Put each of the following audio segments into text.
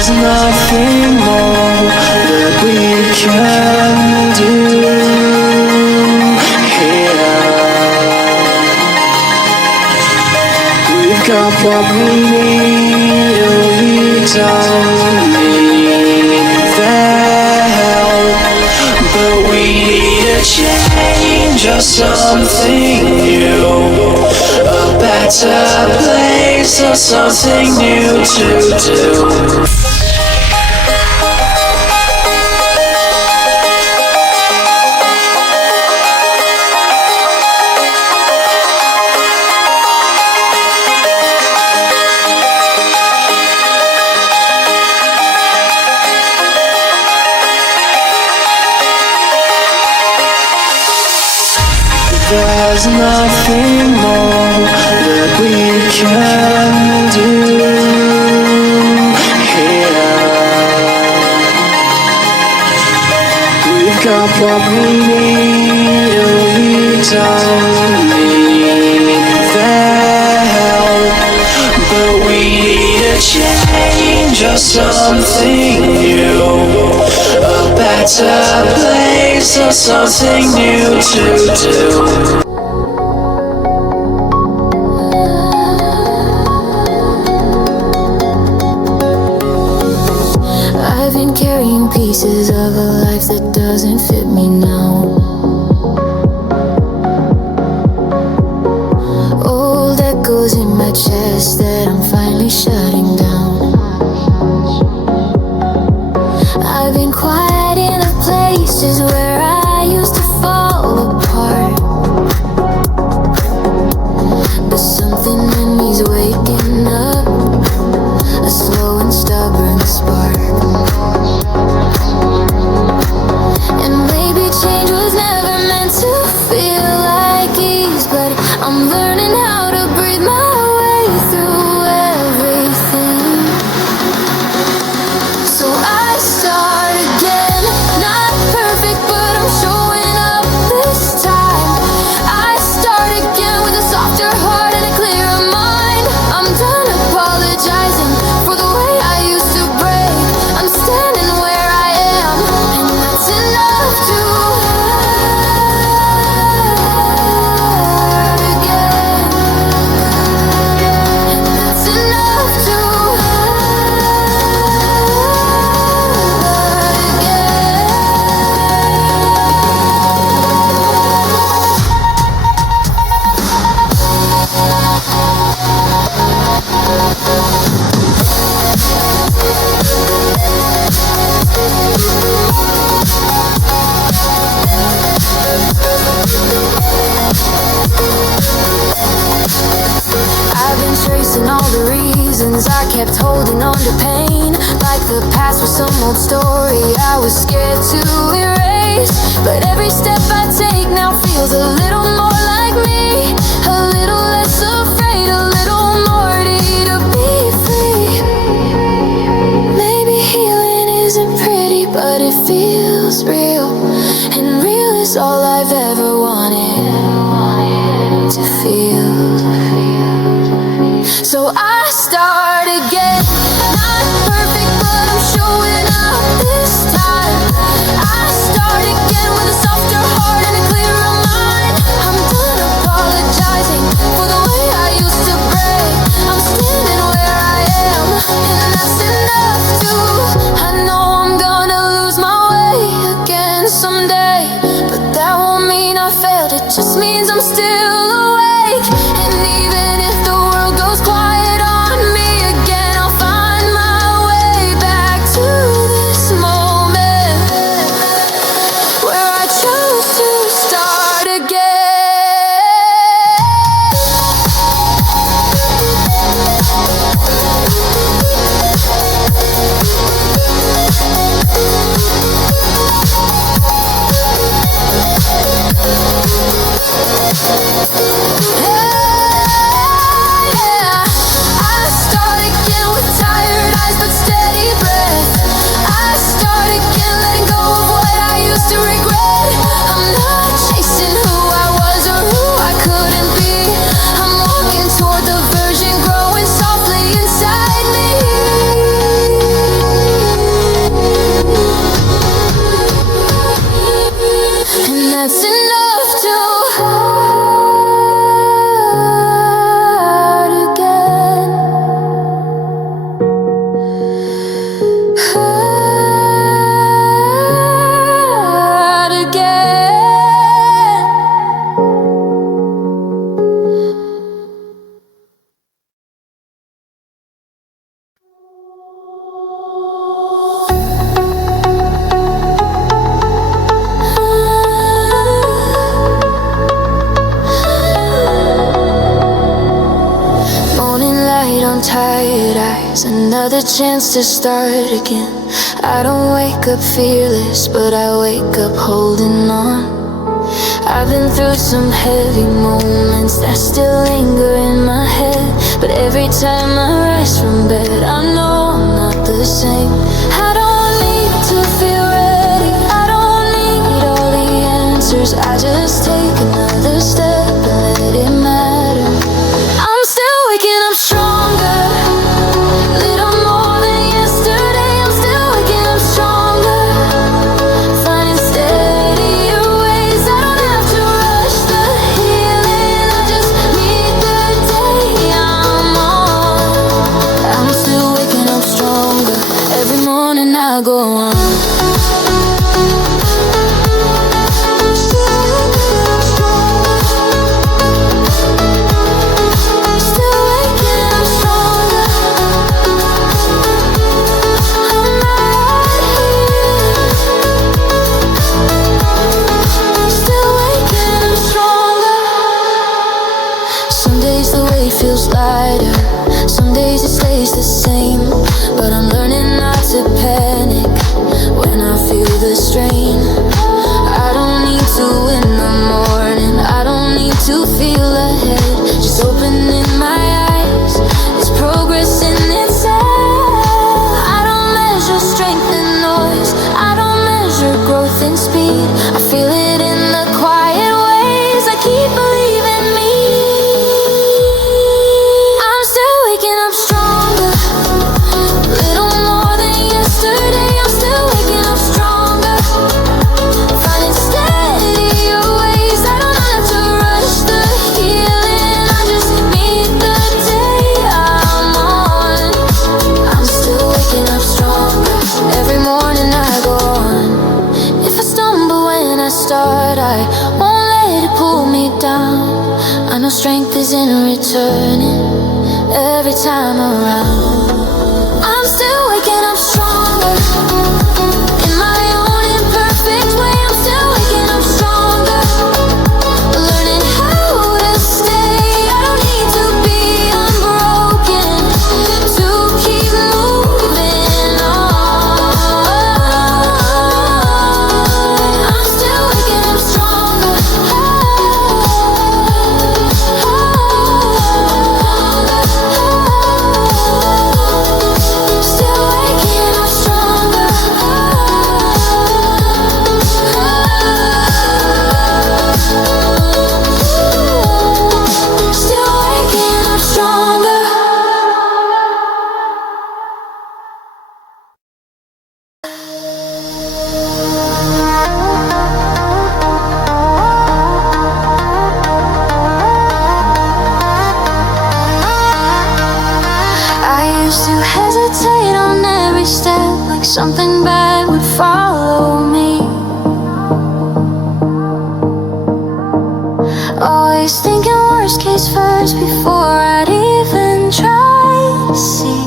There's nothing more that we can do here. We've got what we need, and we don't need their help. But we need a change or something new, a better place or something new to do. There's nothing more that we can do here. We've got what we need, and we don't need their help. But we need a change or something new, a better place or something new to do. I've been carrying pieces of a life that doesn't fit me now. Old echoes in my chest that I'm finally shutting down. I've been quiet in the places where I used to fall apart. But something in me's waking up, a slow and stubborn spark. And maybe change was never meant to feel like ease, but I'm learning how to breathe my way through everything. So I start again, not perfect, but I'm showing up this time. I start again with a softer heart and a clearer mind. I'm done apologizing for the way I used to break. I'm standing where I am, and that's enough to hurt again. And that's enough to I've been tracing all the reasons I kept holding on to pain, like the past was some old story I was scared to erase. But every step I take now feels a little more like me, a little less afraid, a little more ready to be free. Maybe healing isn't pretty, but it feels real, and real is all I've ever wanted to feel. So I start again, not perfect, but I'm showing up this time. I start again with a softer heart and a clearer mind. I'm done apologizing for the way I used to break. I'm standing where I am, and that's enough to. I know I'm gonna lose my way again someday, but that won't mean I failed. It just means I'm still awake. And even if the world goes quiet on me again, I'll find my way back to this moment where I chose to start again. another chance to start again. I don't wake up fearless, but I wake up holding on. I've been through some heavy moments that still linger in my head, but every time I rise from bed, I know I'm not the same. I don't need to feel ready, I don't need all the answers. I just take another step and let it matter. I'm still waking up stronger, little more than yesterday. I'm still waking up stronger, finding steadier ways. I don't have to rush the healing, I just need the day I'm on. I'm still waking up stronger, every morning I go on. Feels lighter, some days it stays the same, but I'm learning not to panic when I feel the strain. I don't need to in the morning, I don't need to feel ahead. Just opening my eyes, it's progress in itself. I don't measure strength in noise, I don't measure growth in speed. I feel it in the quiet ways, I keep believing me. Strength is in returning every time around. I'm still waking up stronger in my own imperfect way. I'm still waking up stronger, learning how to stay. I don't need to be unbroken to keep moving on. I'm still waking up stronger. Something bad would follow me. Always thinking worst case first before I'd even try to see.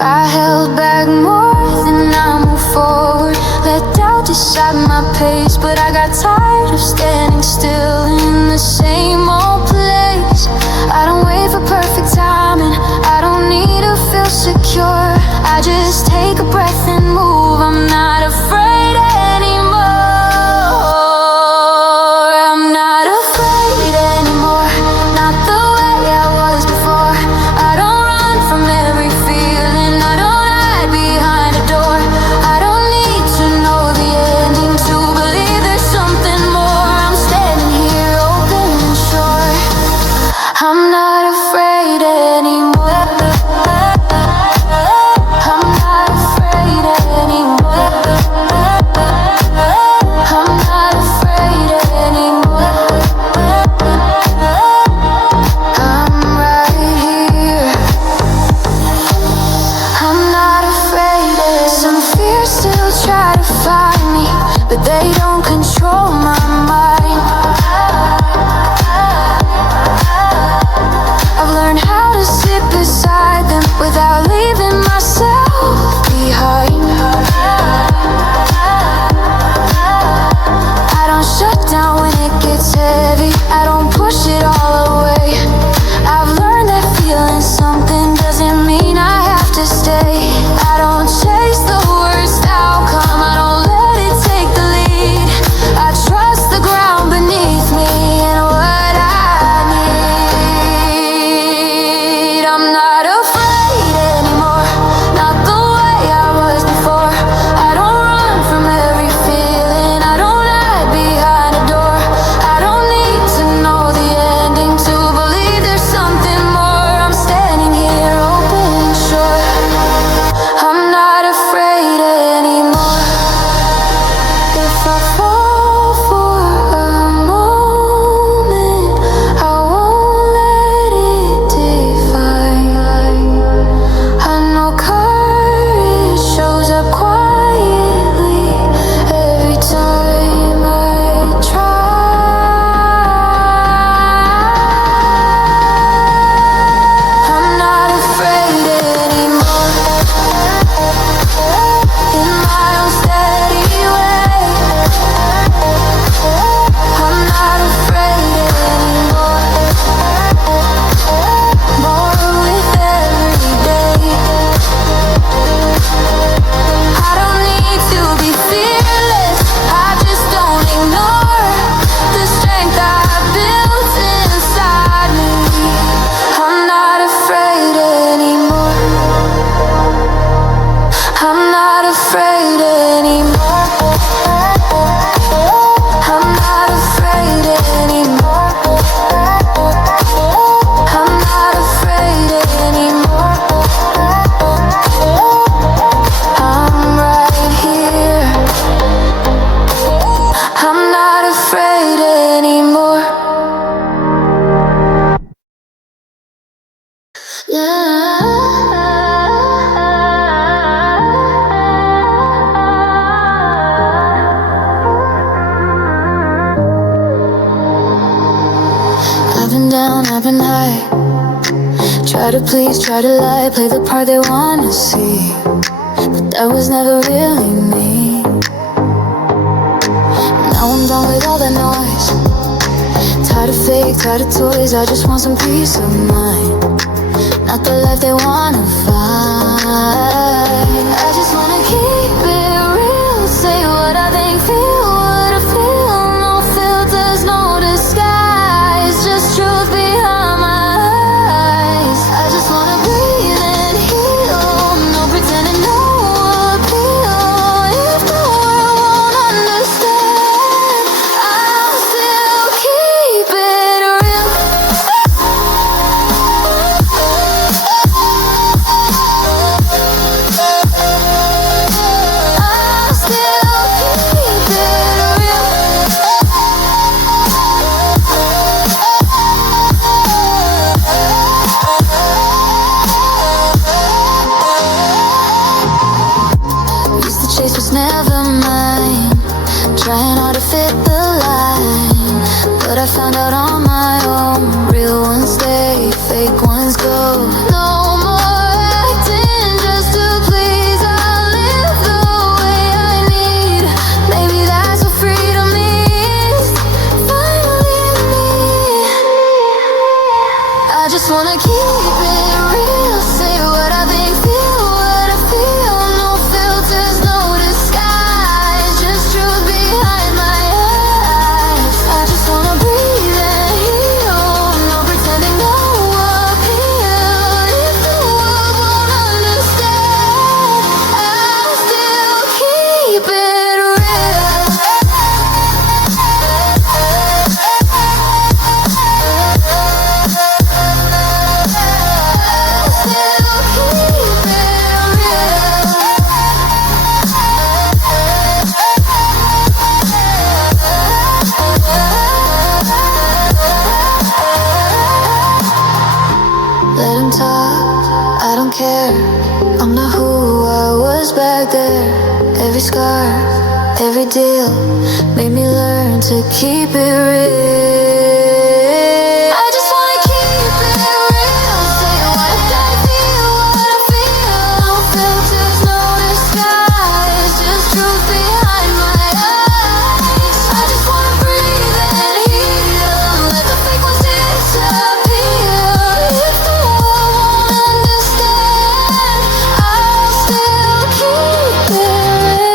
I held back more than I moved forward, let doubt decide my pace, but I got tired of standing still in the same old place. I don't wait for perfect timing, I don't need to feel secure. I just take a breath and move. I'm not afraid anymore. I'm not afraid anymore. Not the way I was down, I've been high. Try to please, try to lie, play the part they wanna see, but that was never really me. Now I'm done with all that noise. Tired of fake, tired of toys, I just want some peace of mind. Not the life they wanna find. I just wanna keep it real, say what I think, feel what I feel. No filters, no disguise, just truth behind my eyes. I just wanna breathe and heal, no pretending, no appeal. If the world won't understand, I'll still keep it real. I'll still keep it real. Used to chase what's never mine, trying hard to fit the line, but I found out on my own. Real ones stay, fake ones go. No more acting just to please. I live the way I need. Maybe that's what freedom is. Finally me. I just wanna keep it real, say what I think, feel what I feel. No filters, no disguise, just truth behind my eyes. I just wanna breathe and heal, no pretending, no appeal. If the world won't understand, I'll still keep it real. Let him talk, I don't care. I'm not who I was back there. Every scar, every deal made me learn to keep it real. I just wanna keep it real, say what I feel, what I feel. No filters, no disguise, just truth behind my eyes. I just wanna breathe and heal, let the fake ones disappear. If the world won't understand, I'll still keep it real.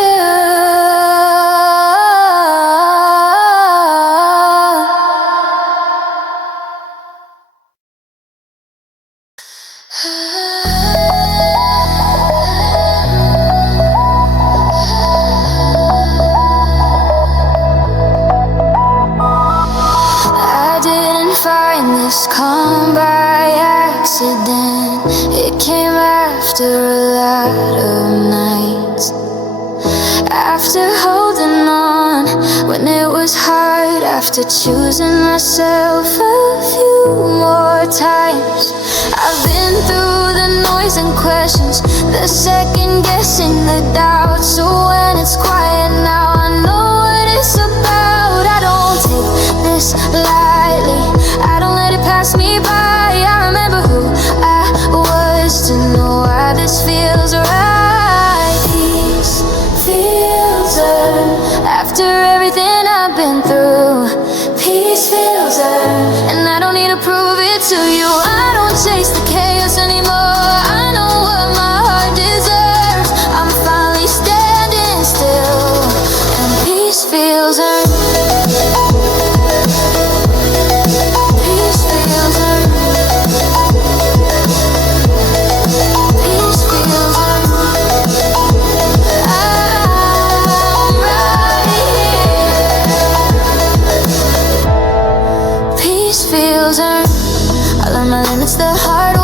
I didn't find this calm by accident. It came after a lot of nights. After holding on when it was hard, after choosing myself a few more times. I've been through the noise and questions, the second guessing, the doubt. So when it's quiet now, I know what it's about. I don't take this lightly, I don't let it pass me by. I remember who I was to know why this feels right. Peace feels earned after everything I've been through. Peace feels earned, and I don't need to prove it to you. I don't chase the chaos anymore, I know what my heart deserves. I'm finally standing still, and peace feels earned. Peace feels earned. Peace feels earned. I'm right here. Peace feels earned. I learned my limits the hard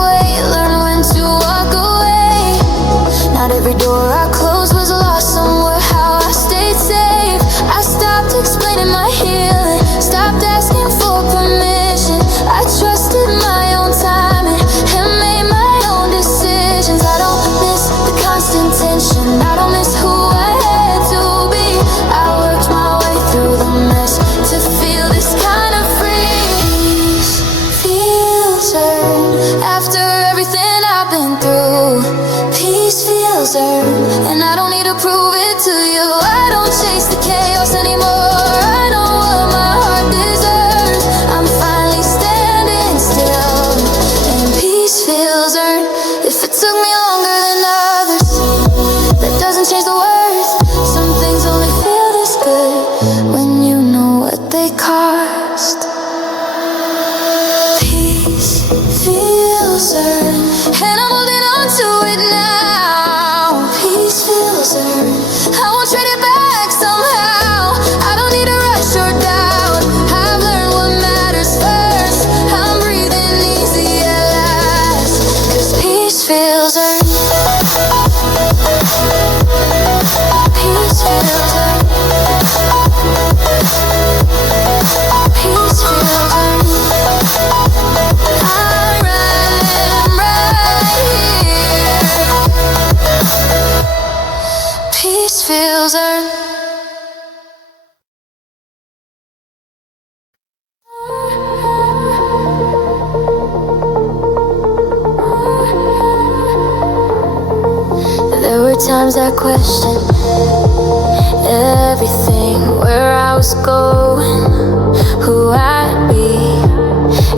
Sometimes I question everything, where I was going, who I'd be.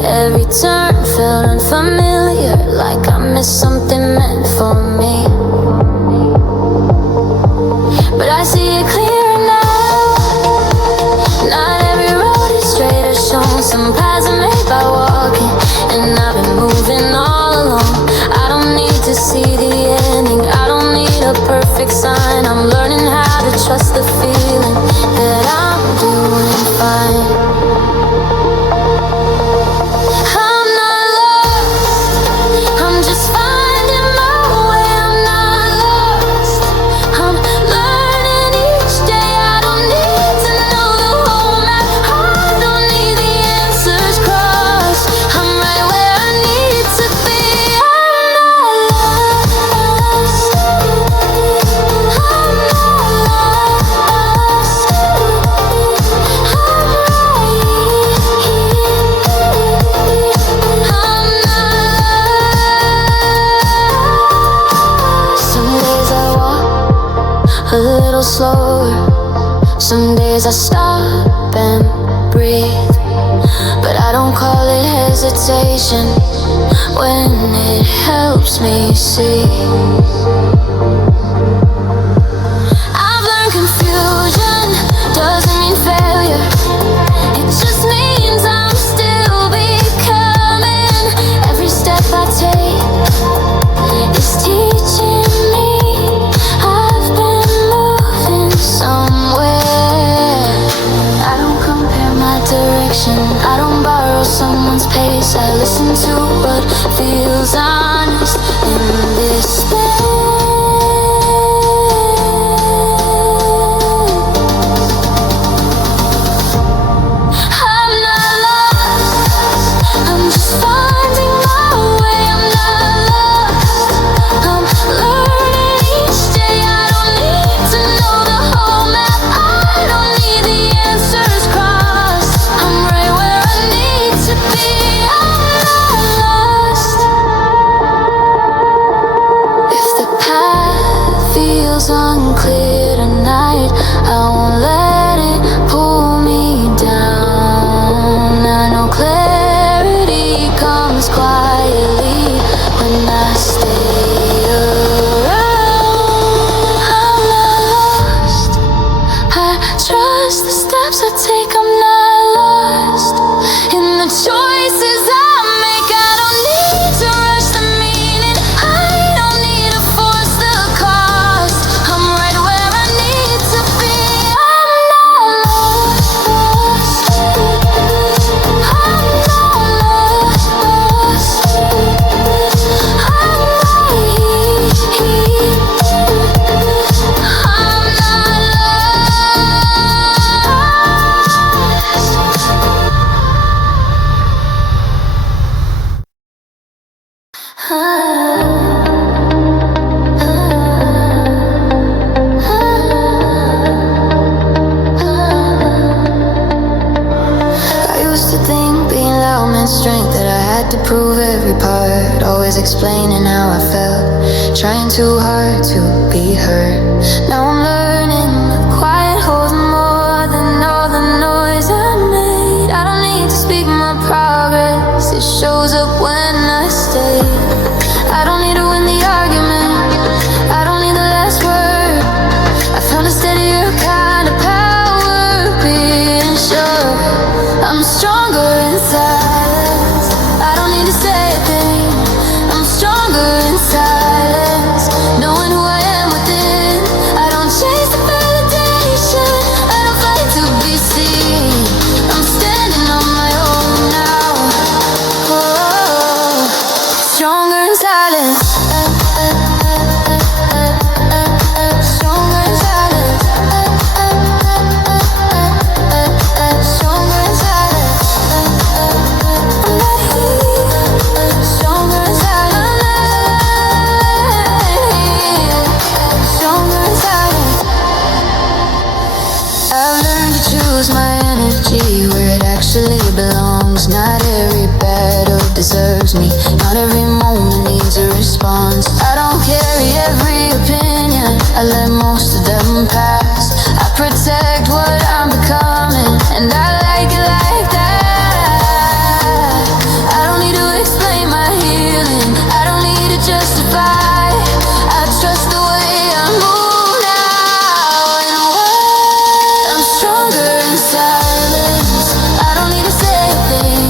Every turn felt unfamiliar, like I missed something meant for me. But I see it clearer now. Not every road is straight or shown. Some paths are made by walking, and I've been moving all along. I don't need to see the ending, I don't need a perfect sign. I'm learning how to trust the feeling that I'm doing fine. I'm not lost, I'm just finding my way. I'm not lost, I'm learning each day. I don't need to know the whole map, I don't need the answers crossed. I'm right where I need to be. I'm not lost, I'm not lost, I'm right here. I'm not lost. Some days I walk a little slower, some days I stop and breathe. But I don't call it hesitation when it helps me see. I've learned confusion doesn't mean failure, it just means I'm still becoming. Every step I take is teaching me I've been moving somewhere. I don't compare my direction, I don't borrow someone's pace. I listen to what feels honest in this space. I'm not lost, I'm just finding my way. I'm not lost, I'm learning each day. I don't need to know the whole map, I don't need the answers crossed. I'm right where I need to be. I'm not lost. If the path feels unclear tonight, I won't let it pull me down. I know clarity comes quietly when I stay around. I'm not lost, I trust the steps I take. I'm not lost in the choices I make. I don't need to rush the meaning, I don't need to force the cost. I'm right where I need to be. I'm not lost, I'm not lost, I'm right here. I'm not I used to think being loud meant strength, that I had to prove every part, always explaining how I felt, trying too hard to be heard. Now I'm learning the quiet holds more than all the noise I made. I don't need to speak my progress, it shows up when I stay. I don't need to win the argument, I don't need the last word. I found a steadier kind of power, being sure I'm stronger in silence. I don't need to say a thing, I'm stronger in silence. Knowing who I am within, I don't chase the validation, I don't fight to be seen. I'm standing on my own now. Oh, stronger in silence. Stronger in silence. Stronger in silence. I'm not here. Stronger in silence. Stronger in silence. I've learned to choose my energy where it actually belongs. Not every battle deserves me, not every moment needs a response. I don't carry every opinion, I I let most of them pass. I protect what I'm becoming, and I like it like that. I don't need to explain my healing, I don't need to justify. I trust the way I move now. And what? I'm stronger in silence, I don't need to say a thing.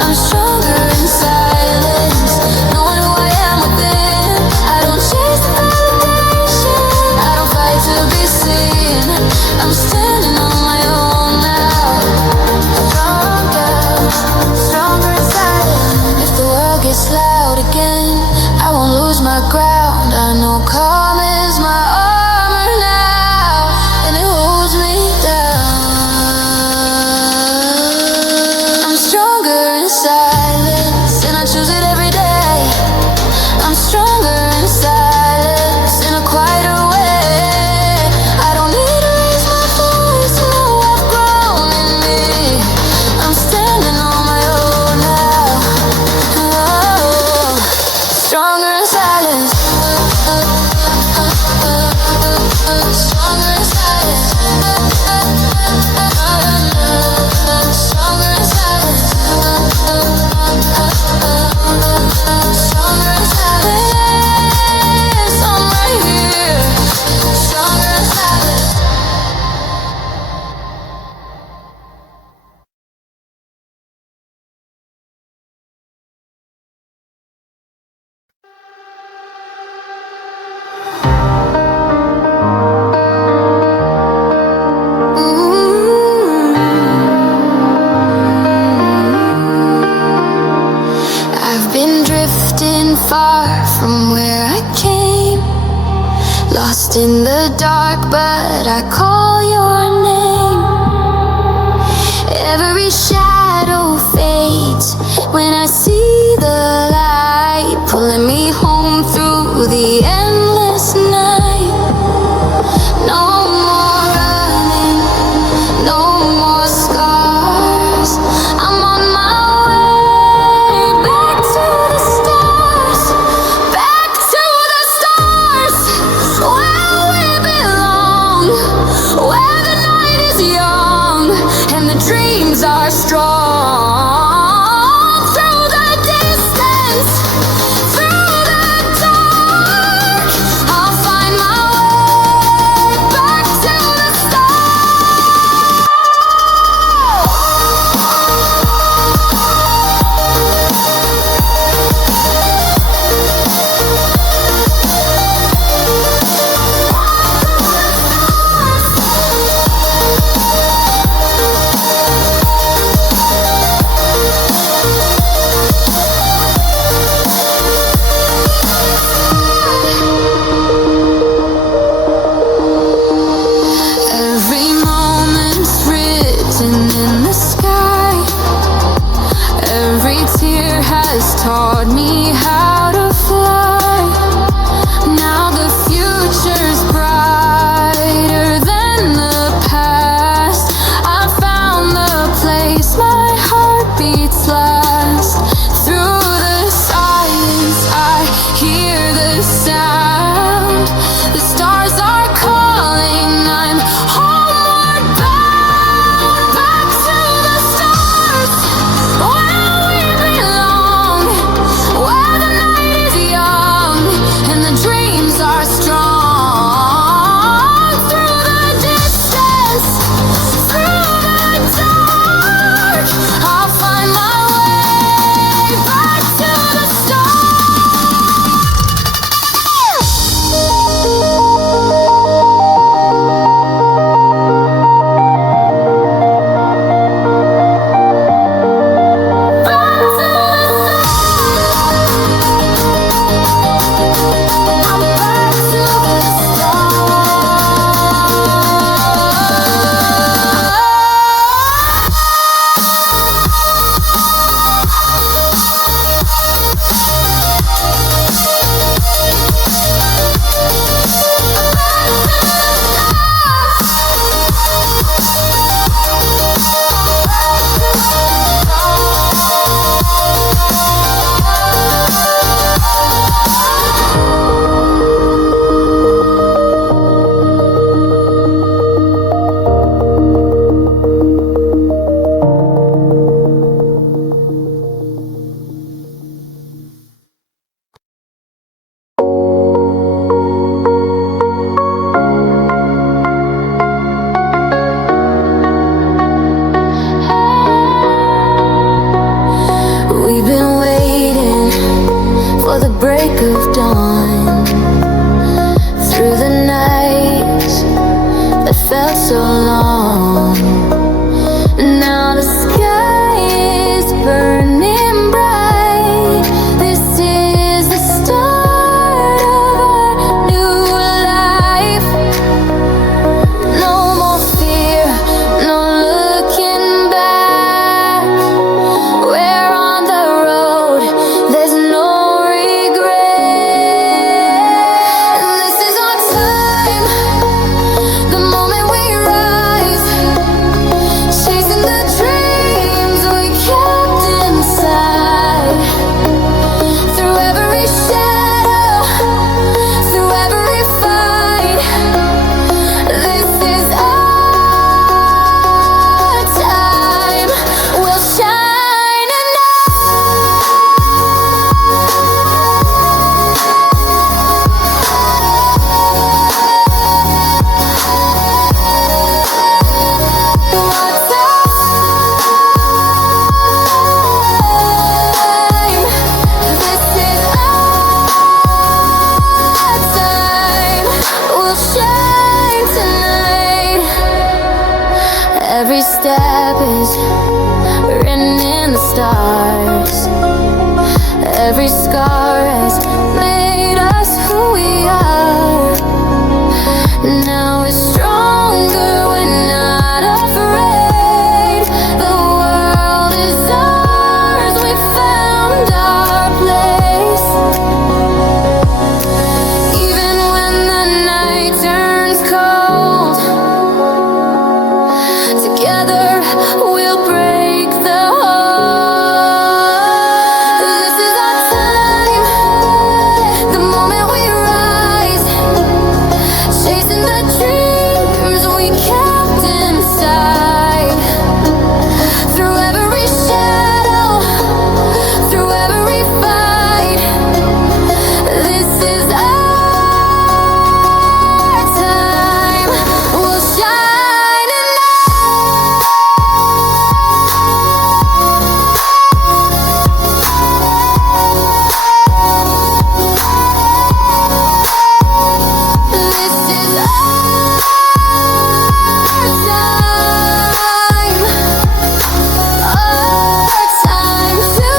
I'm stronger in silence, knowing who I am within. I don't chase the validation, I don't fight to be seen. I'm standing on my own now. Stronger, stronger in silence. If the world gets loud again, I won't lose my ground. I know calm is my armor now, and it holds me down. I'm stronger in silence, and I choose it every day. I'm stronger in silence, in a quieter way. I don't need to raise my voice to know I've grown in me. I'm standing on my own now. Oh, stronger in silence. Stronger in silence. Stronger in silence. Stronger in silence. I'm right here. Stronger in silence. I've been drifting far from where I came, lost in the dark, but I call your name. Every shadow fades when I see the light, pulling me home through the endless night. No more running, no more scars. I'm on my way back to the stars, back to the stars, where we belong, where the night is young and the dreams are strong. Through the distance, through the dark, I'll find my way back to the stars. Every moment's written in the sky. Every tear has taught me how to fly. Now the future's brighter than the past. I found the place my heart beats last. Through the silence I hear the sound. The stars are calling, I'm homeward bound. Back to the stars, where we belong, where the night break of dawn, through the nights that felt so long. Now the sky is burning bright. This is the start of our new life. No more fear, no looking back. We're on the road, there's no regret. And this is our time, the moment we rise, chasing the dreams we kept inside. Through every shadow, through every fight, this is our time. We'll shine at every step is written in the stars. Every scar has made us who we are. Now we're stronger, we're not afraid. The world is ours, we found our place. Even when the night turns cold, together we'll break the hold. This is our time, the moment we rise, chasing the dreams we kept inside. Through every shadow, through every fight, this is our time. We'll shine at This is our time to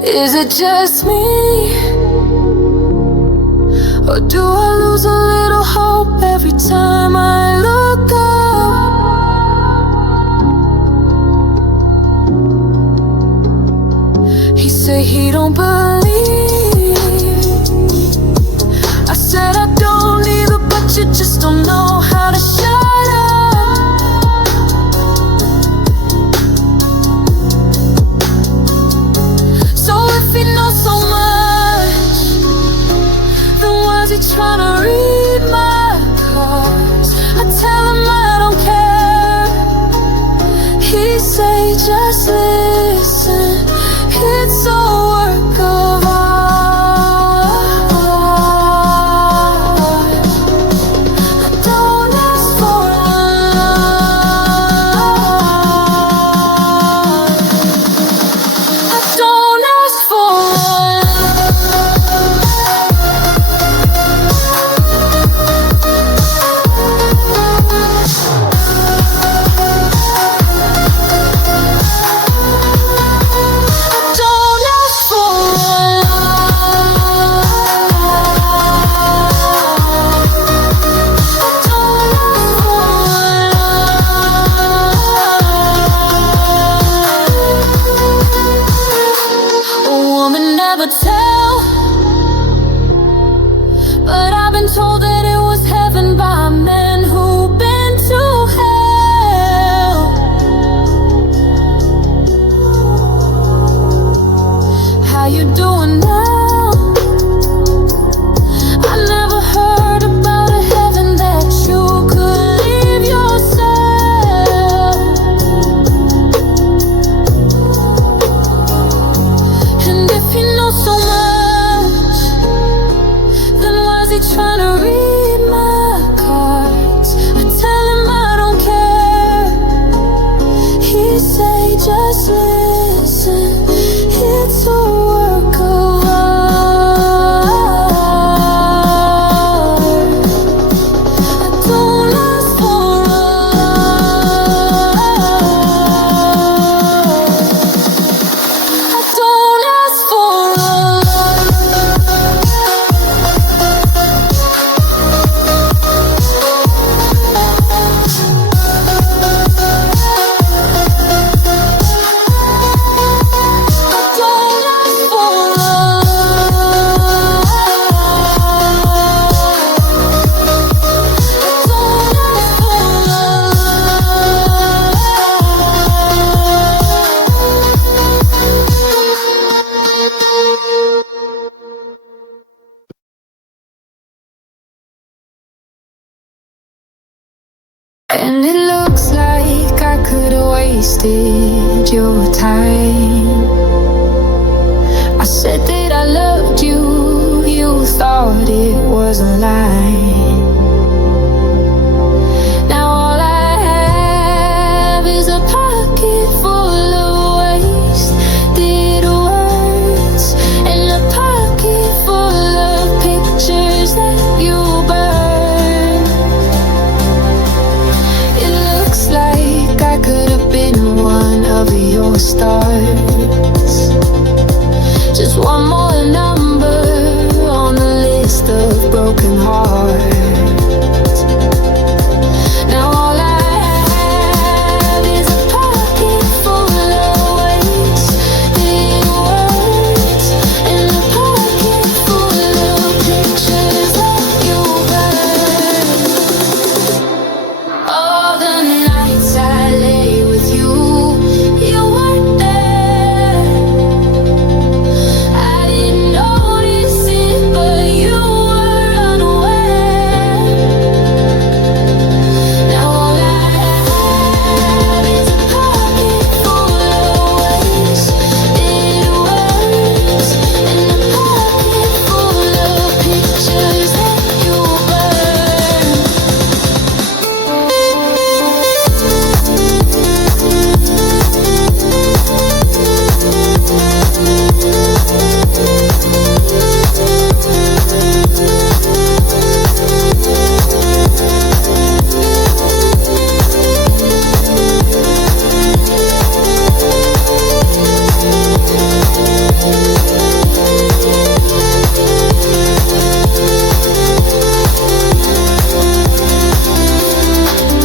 Is it just me? Or do I lose a little hope every time I look up? He say he don't believe. I said I don't either, but you just don't know how to shut up. So if he knows so much, then why's he trying to read my cards? I tell him I don't care. He say just listen, it's a work of art. I don't ask for love. I don't ask for love. just listen. It's a work of art. I don't ask for a lot. I don't ask for a and it looks like I could have wasted your time. I said that I loved you, you thought it was a lie. Now all I have is a pocket full of wasted words, and a pocket full of pictures that you burn. It looks like I could have been one of your stars. Just one more number on the list of broken hearts. Now all I have is a pocket full of wasted words, and a pocket full of pictures that you burn. All the nights I lay with you, you weren't there. I didn't notice it, but you were unaware. Now all I have is a pocket full of wasted words, and a pocket full of pictures that you burn.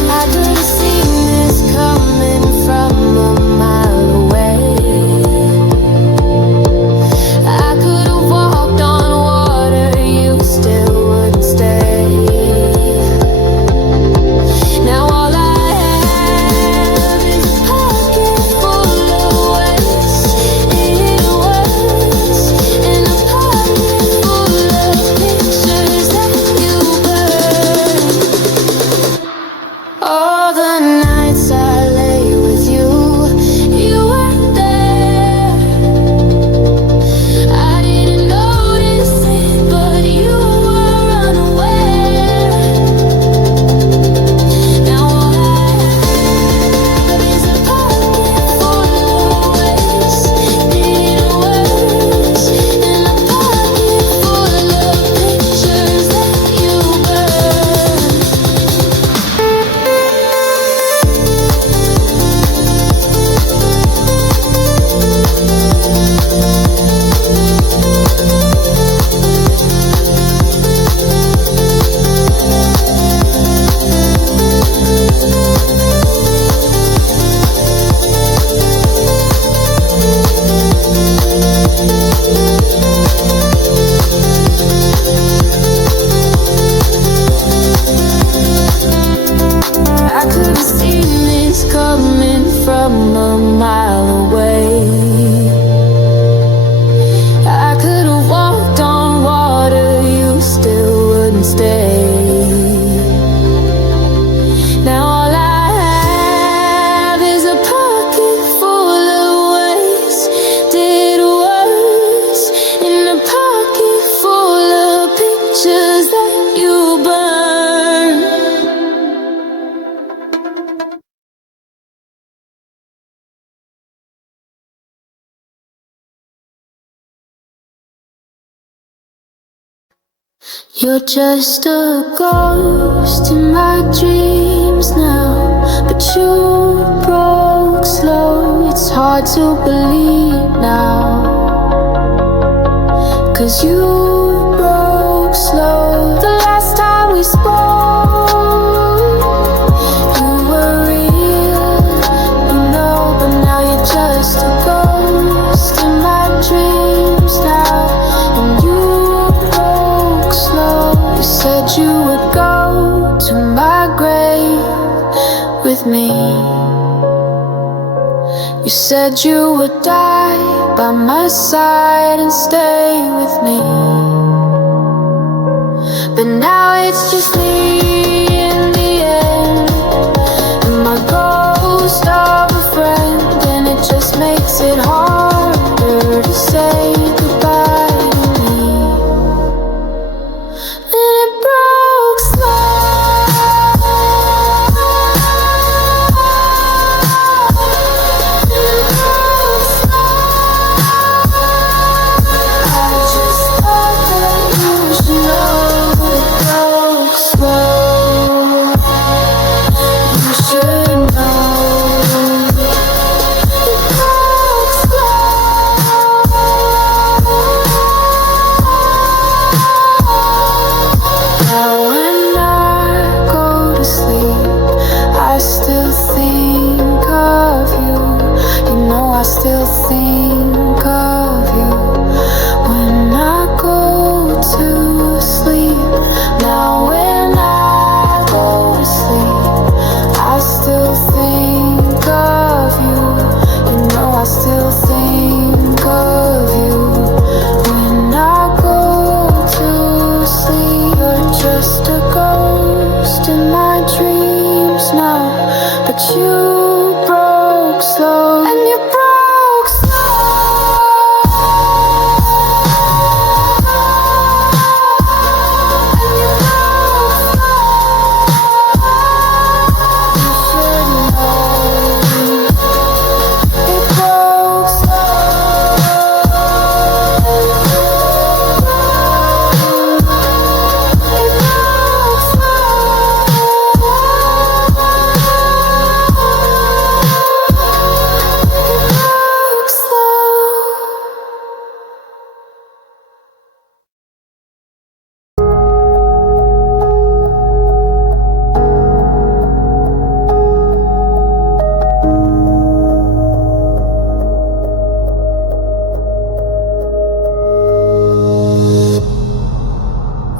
I could have seen this coming from a mile away. I could have walked on water, you still wouldn't stay. Now all I have is a pocket full of wasted words, and a pocket full of pictures that you burn. All the nights I lay with you, you weren't there. I didn't notice it, but you were unaware. Now all I have is a pocket full of wasted words, and a pocket full of pictures that you burn. I could have seen this coming from a mile away. I could have walked on water, you still wouldn't stay. Now all I have is a pocket full of wasted words, and a pocket full of pictures that you burn. You're just a ghost in my dreams now, but you broke slow. It's hard to believe now, 'cause you broke slow. The last time we spoke, you were real, you know, but now you're just a ghost in my dreams now. And you broke slow. You said you would go to my grave with me. You said you would die by my side and stay with me. But now it's just me in the end, and my ghost of a friend, and it just makes it harder to say goodbye to me. And it broke slow. Still think of you when I go to sleep. Now when I go to sleep, I still think of you. You know I still think of you when I go to sleep. You're just a ghost in my dreams now, but you broke slow. And you broke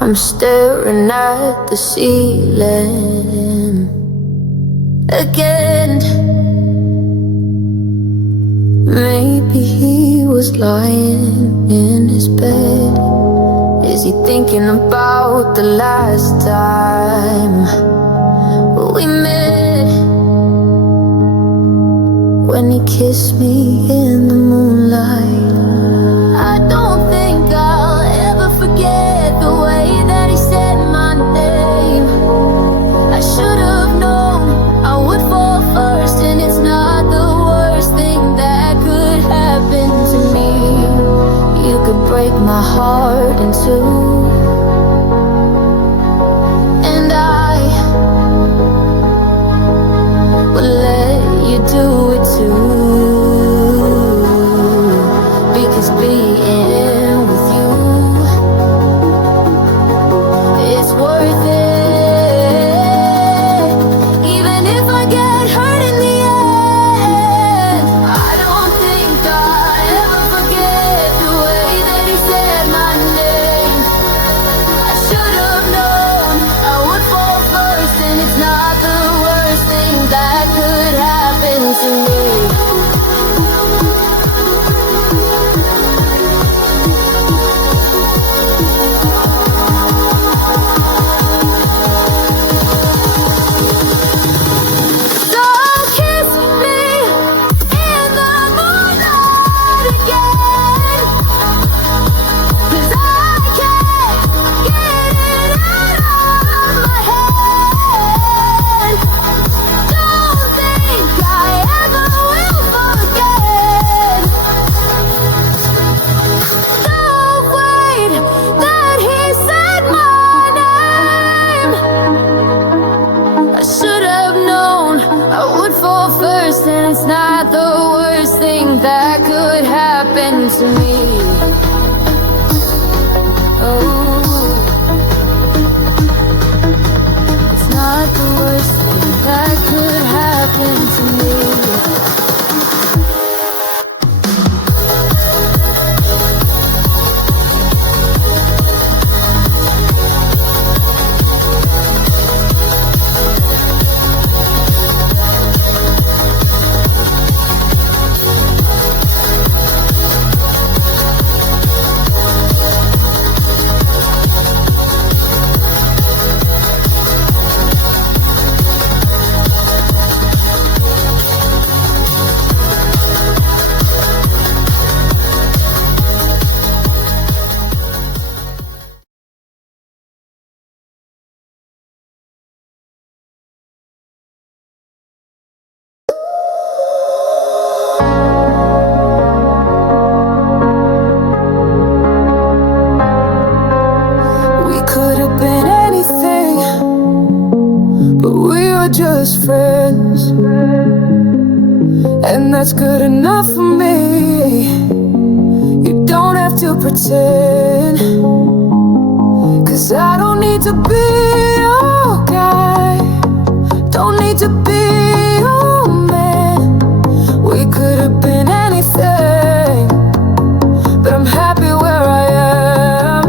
I'm staring at the ceiling again. Maybe he was lying in his bed. Is he thinking about the last time we met? When he kissed me in the moonlight. I don't think I'll ever forget the way that he said my name. I should have known I would fall first, and it's not the worst thing that could happen to me. You could break my heart in two, and I would let you do it too. Because being with you, it's worth it. Even if I get hurt in the end, I don't think I ever forget the way that he said my name. happened to me. Oh, it's not the worst thing that could happen to me. Friends, and that's good enough for me. You don't have to pretend, 'cause I don't need to be your guy, don't need to be your man. We could have been anything, but I'm happy where I am.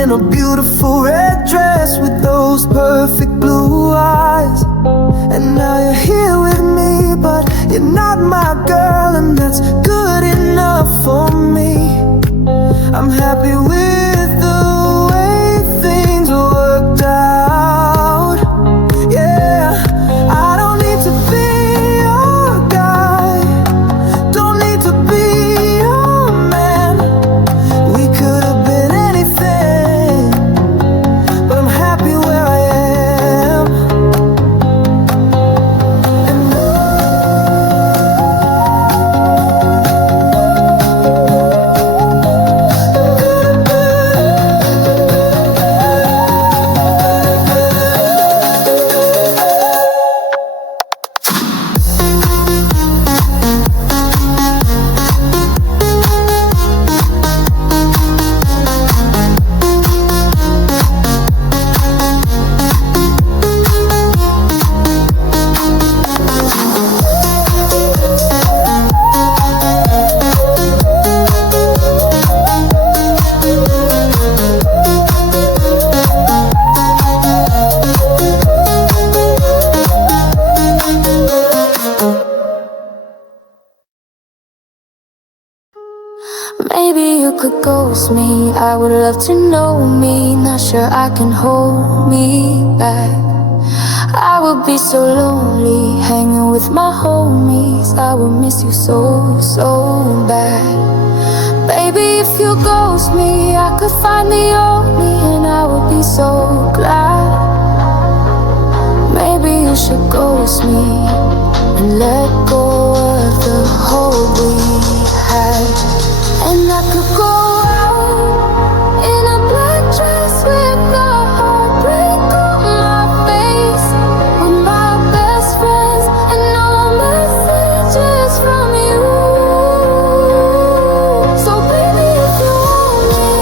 And a beautiful red dress with those perfect blue eyes. And now you're here with me, but you're not my girl, and that's good enough for me. I'm happy with the way things worked out. Yeah, I don't need to be your guy, don't need to be your man. We could have been anything, but I'm happy where I am. And maybe you could ghost me, I would love to know me. Not sure I can hold me back. I would be so lonely, hanging with my homies. I would miss you so, so bad. Baby, if you ghost me, I could find the only, and I would be so glad. Maybe you should ghost me and let go of the hold we had. And I could go out in a black dress with a heartbreak on my face, with my best friends and all messages from you. So baby, if you want me,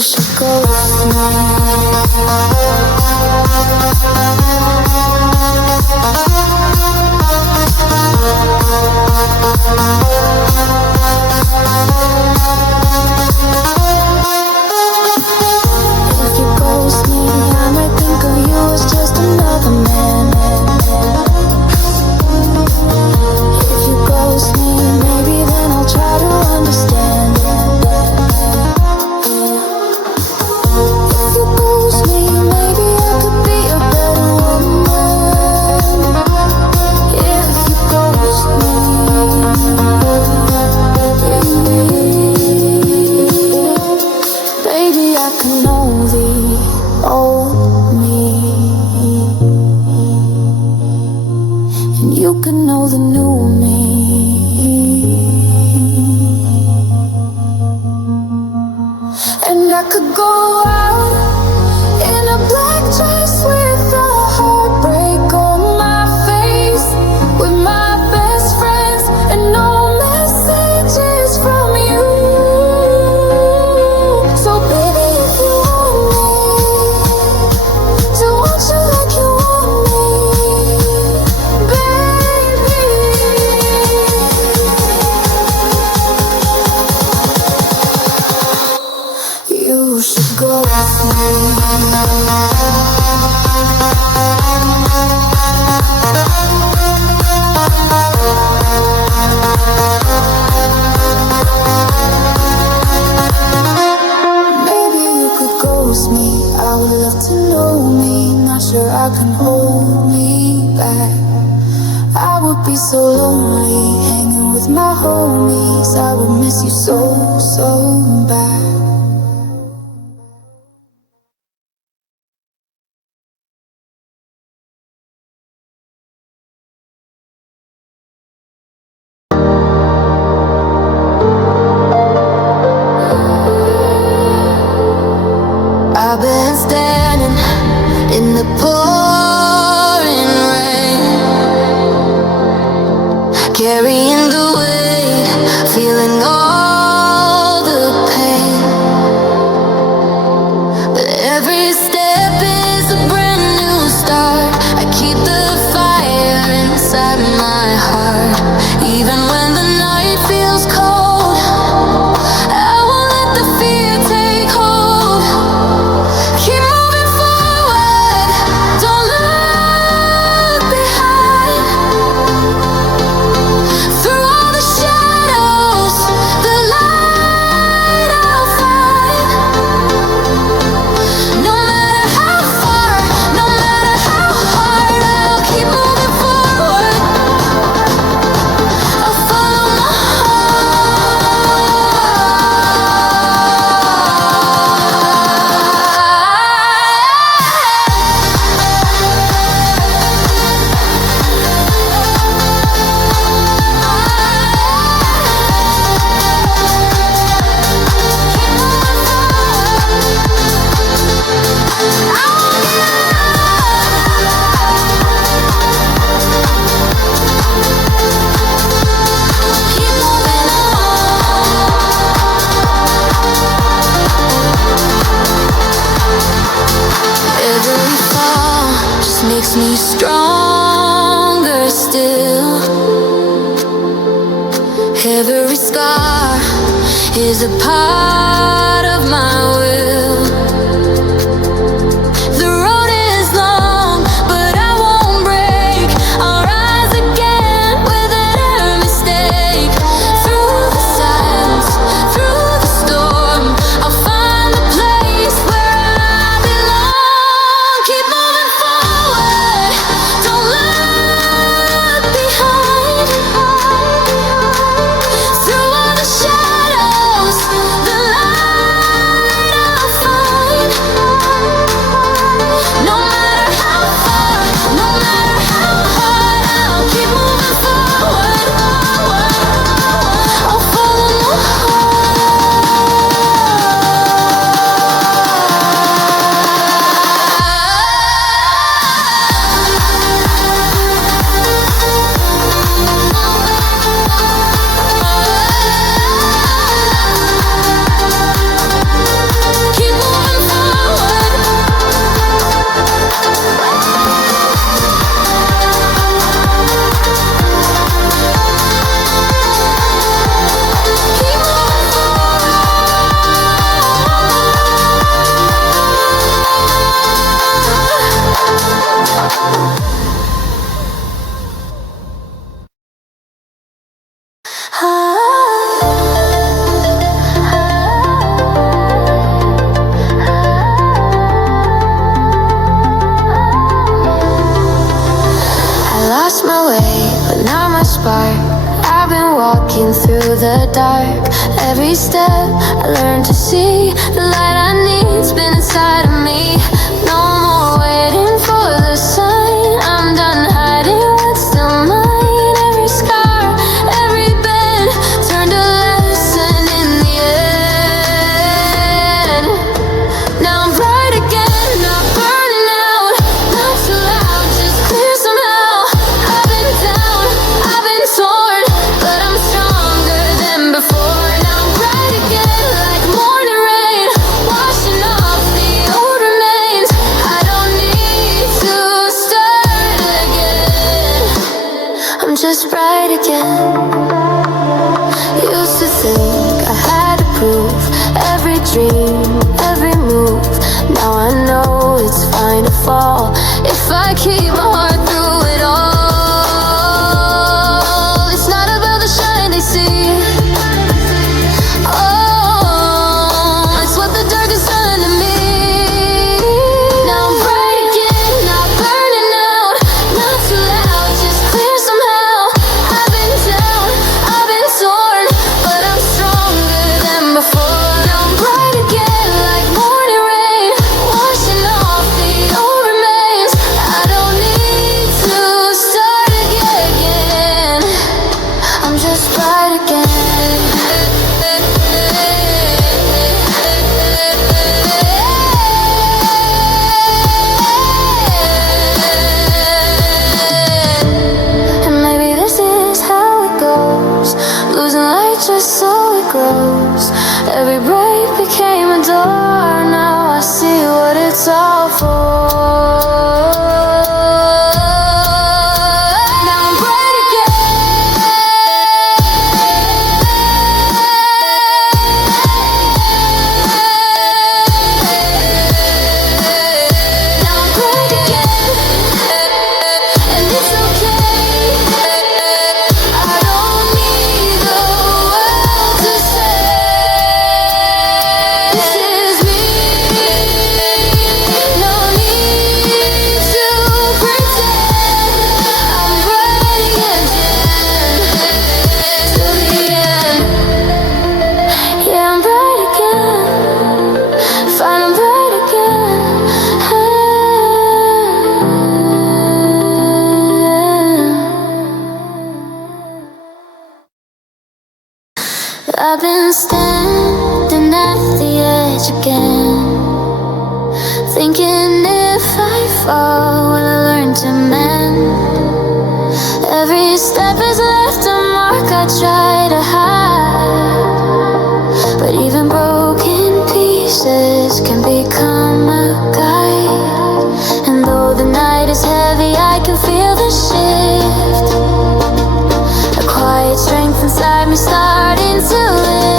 should go with me. If you ghost me, I might think of you as just another man. If you ghost me, maybe then I'll try to understand. If you ghost me, maybe I could be a better woman. If you ghost me, baby, I can know the old me, and you can know the new me. And I could go out in a black dress with a heartbreak on my face, with my best friends and no messages from you. So baby, if you want me, do want you like you want me, baby. You should go with me. Maybe you could ghost me. I would love to know me. Not sure I can hold me back. I would be so lonely hanging with my homies. I would miss you so, so bad. I've been standing in the pouring rain, carrying the weight, feeling all the pain. But every step is a brand new start. I keep the fire inside my heart, even when the night feels cold. I won't let the fear take hold. Keep moving forward, don't look behind. Through all the shadows, the light I'll find. No matter how far, no matter how hard, I'll keep moving forward. I'll follow my every fall just makes me stronger still. Every scar is a part of my will. The road is long, but I won't break. I'll rise again with every mistake. Through the silence, through the storm, I'll find a place where I belong. Keep moving forward, don't look behind. Through all the shadows, the light dark. Every step I learn to see the light I need's been inside of me. No more waiting for the sign. I'm done hiding what's still mine. Every scar, every bend turned a lesson in the end. Now I'm bright again, not burning out, not too loud, just clear somehow. I've been down, I've been torn, but I'm stronger than before. Now I'm bright again, like morning rain, washing off the old remains. I don't need to start again. I'm just bright again. Used to think I had to prove every dream, every move. Now I know it's fine to fall if I keep my heart through it all. It's not about the shine they see. Oh, it's what the dark has done to me. Now I'm bright again, not burning out, not too loud, just clear somehow. I've been down, I've been torn, but I'm stronger than before. Now I'm bright again, like morning rain, washing off the old remains. I don't need to start again. I'm just bright again. And maybe this is how it goes, losing light just so it grows. Every break became a door, now I see what it's all for. Now I'm bright again. Now I'm bright again, and it's okay. I don't need the world to say this is me. No need to pretend. I'm bright again till the end. Yeah, I'm bright again. Fine, I'm bright again. I've been standing at the edge again, thinking if I fall, will I learn to mend? Every step has left a mark I try to hide, but even broken pieces can become a guide. And though the night is heavy, I can feel the shift. A quiet strength inside me starting to live.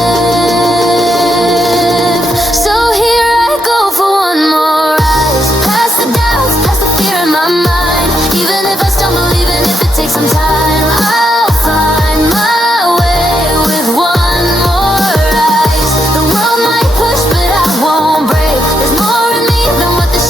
So here I go for one more rise, past the doubts, past the fear in my mind. Even if I stumble, even if it takes some time, I'll find my way with one more rise. The world might push, but I won't break. There's more in me than what the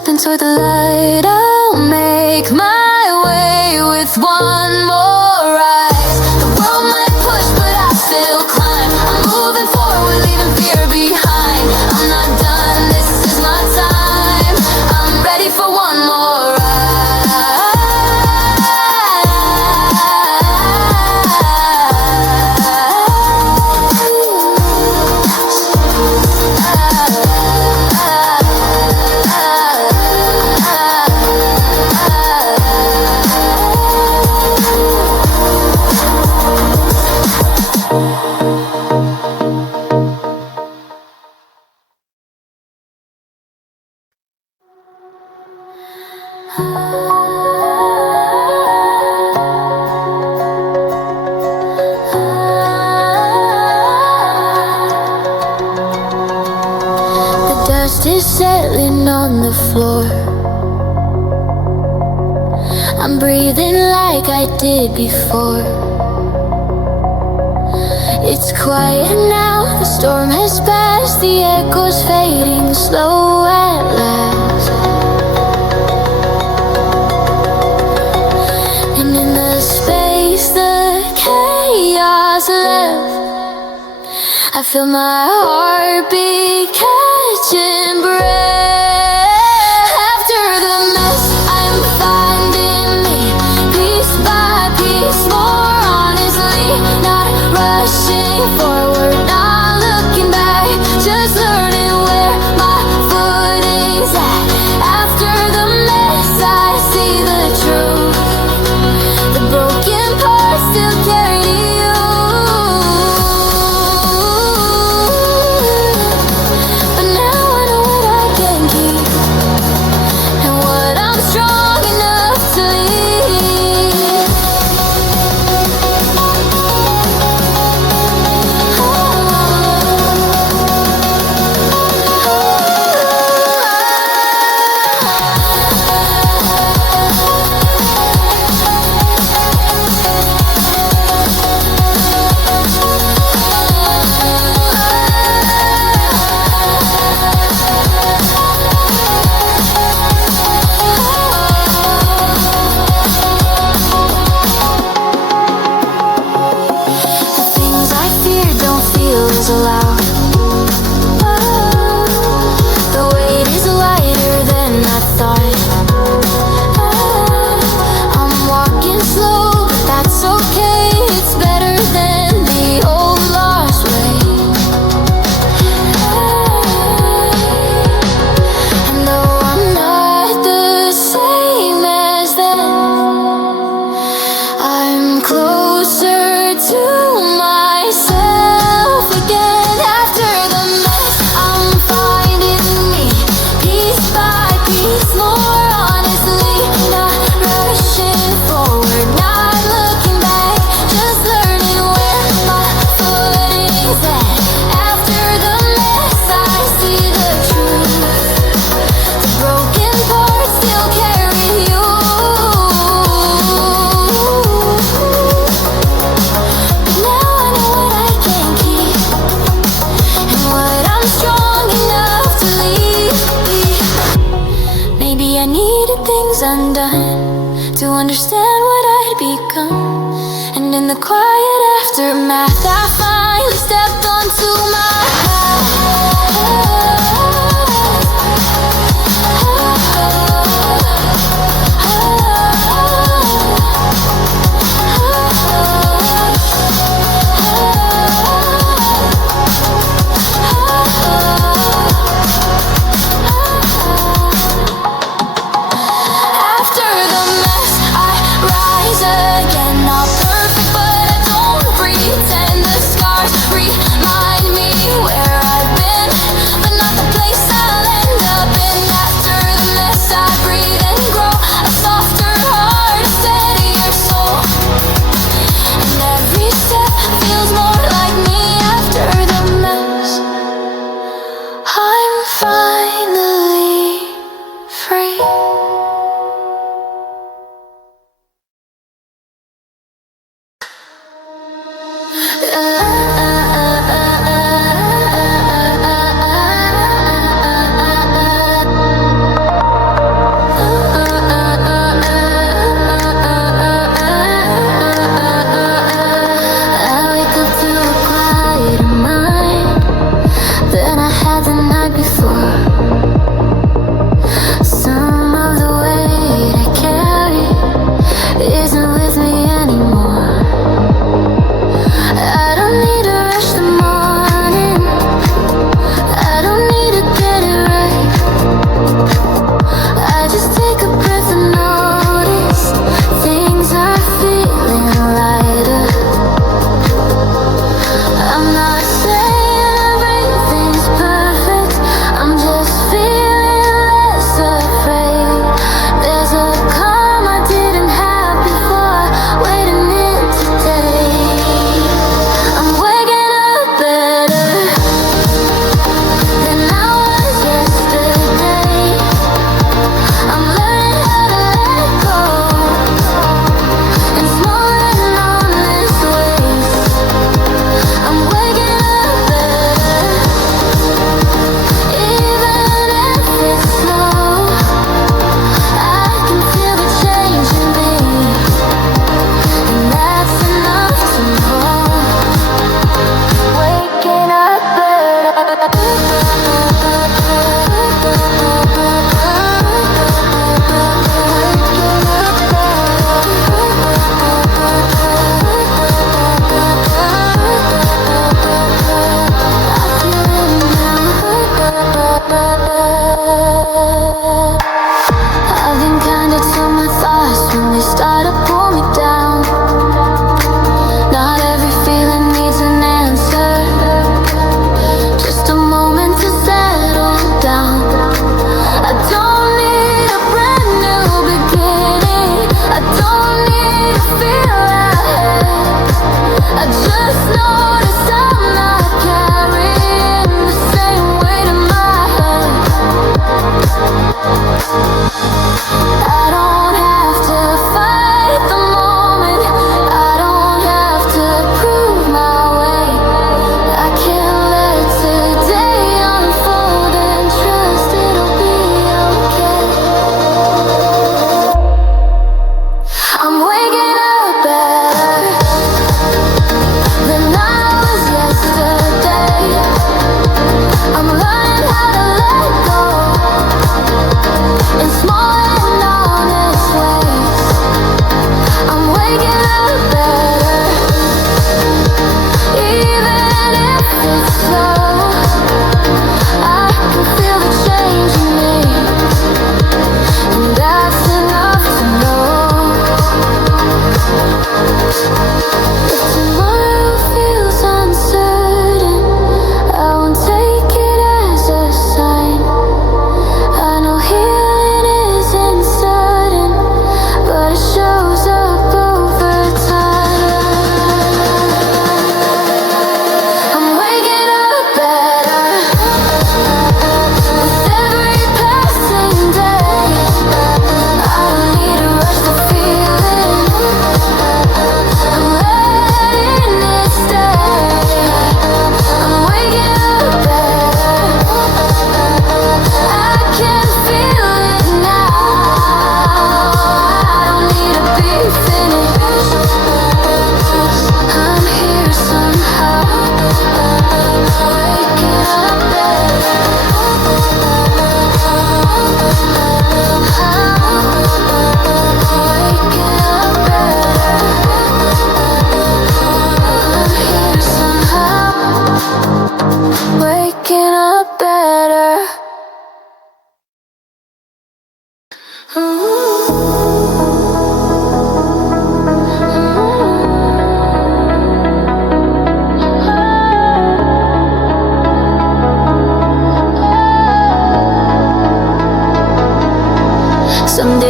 stepping toward the light. I'll make my way with one more rise. The world might push, but I still climb. I'm moving forward, leaving fear behind. I'm not done, this is my time. I'm ready for one more ride. Settling on the floor, I'm breathing like I did before. It's quiet now, the storm has passed, the echoes fading slow at last. And in the space the chaos left, I feel my heartbeat catching breath. After the mess, I'm finding me, piece by piece, more honestly. Not rushing forward, not looking back, just learning where my footing's at. After the mess, I see the truth. The broken parts still carry you. Undone to understand what I'd become, and in the quiet aftermath, I finally stepped onto my remind me where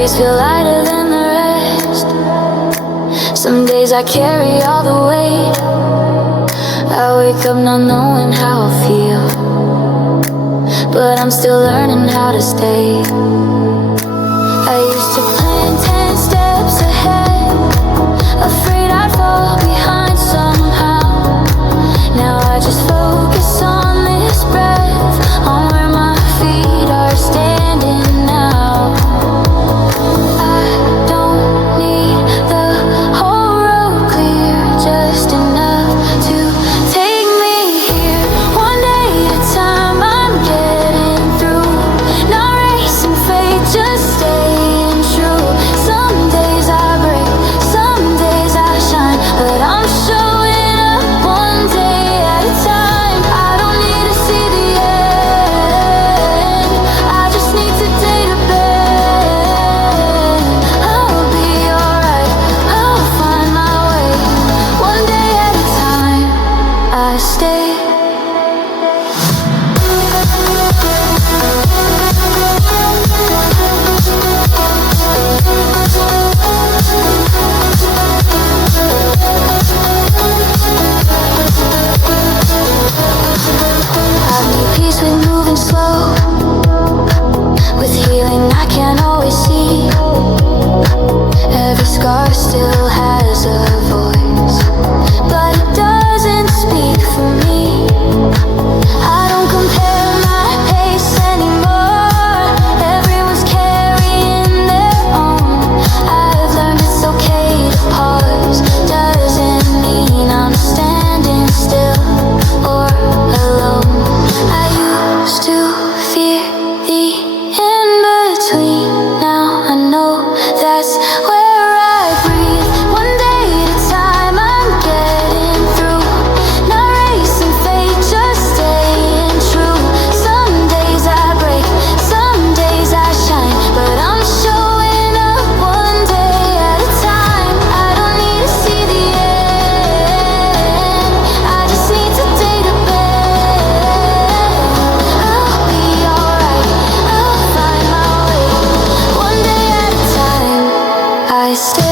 days feel lighter than the rest. Some days I carry all the weight. I wake up not knowing how I feel, but I'm still learning how to stay. I used to plan 10 steps ahead, afraid I'd fall behind somehow. Now I just focus on this breath, on where my feet are standing now. I don't need the whole road clear, just enough to take me here. One day at a time I'm getting through, not racing fate, just staying true. Some days I break, some days I shine, but I'm showing up one day at a time. I don't need to see the end, I just need today to bend. I'll be alright, I'll find my way. One day at a time, I stay. I need peace with moving slow, with healing I can't always see. Every scar still has a voice, but it doesn't speak for me. I don't compare my pace anymore, everyone's carrying their own. I've learned it's okay to pause, doesn't mean I'm standing still or alone. I used to fear the in-between, now I know that's where I breathe. One day at a time I'm getting through, not racing fate, just staying true. Some days I break, some days I shine, but I'm showing up one day at a time. I don't need to see the end, I just need today to bend. I'll be alright, I'll find my way. One day at a time, I stay.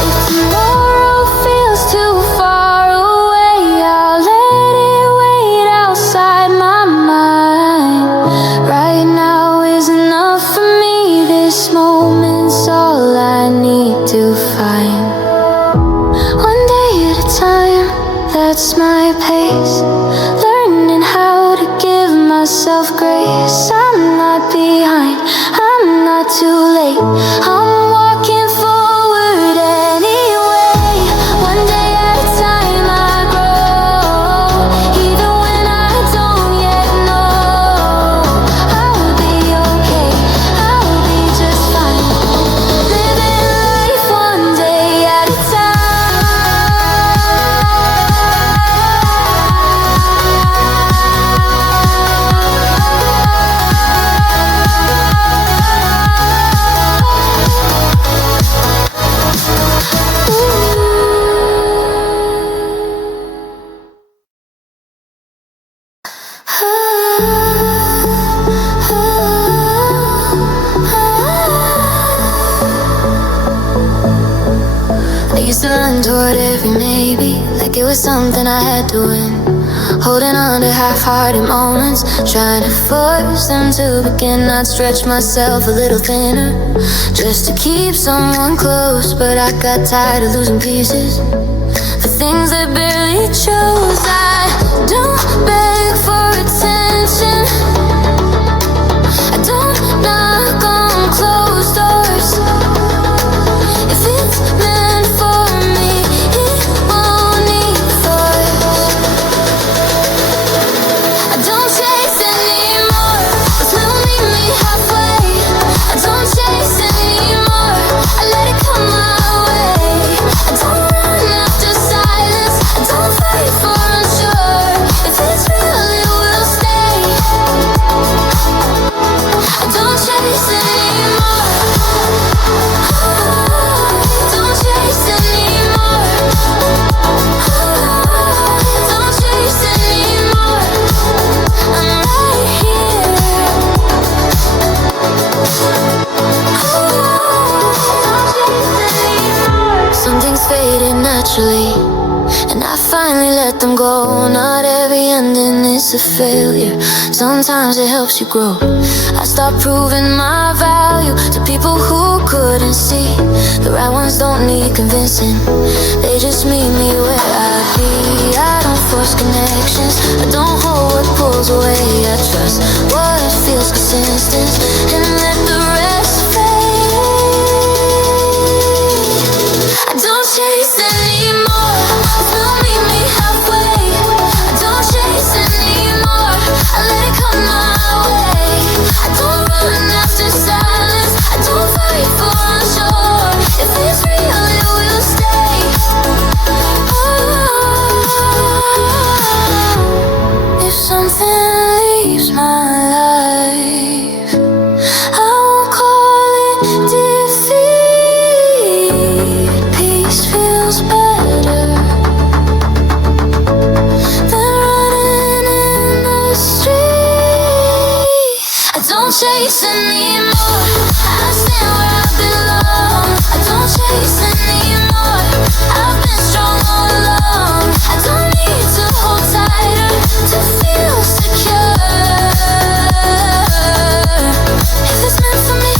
If tomorrow feels too far away, I'll let it wait outside my mind. Right now is enough for me, this moment's all I need to find. One day at a time, that's my pace. Learning how to give myself grace. I'm not behind, I'm not too late, I'm walking forward anyway. One day at a time I grow, even when I don't yet know. I'll be okay, I'll be just fine, living life one day at a I used to run toward every maybe, like it was something I had to win. Holding on to half-hearted moments, trying to force them to begin. I'd stretch myself a little thinner, just to keep someone close. But I got tired of losing pieces, the things that barely chose. I don't beg for attention, I don't knock on closed doors. If it's meant for me, it won't need force. I don't chase anymore, 'cause it'll meet me halfway. I don't chase anymore, I let it come my way. I don't run after silence, I don't fight for unsure. If it's real, it will stay. naturally, and I finally let them go. Not every ending is a failure, sometimes it helps you grow. I stopped proving my value to people who couldn't see. The right ones don't need convincing, they just meet me where I be. I don't force connections, I don't hold what pulls away. I trust what feels consistent and let the rest fade. I don't chase anymore, will meet me halfway. I don't chase anymore, I let it come my way. I don't run after silence, I don't fight for unsure. If it's real, it will stay. If something leaves my life, I won't call it defeat. Peace feels better than running in the street. I don't chase anymore, I stand where I belong. I don't chase anymore, I've been strong all along. I don't need to hold tighter to feel secure. If it's meant for me,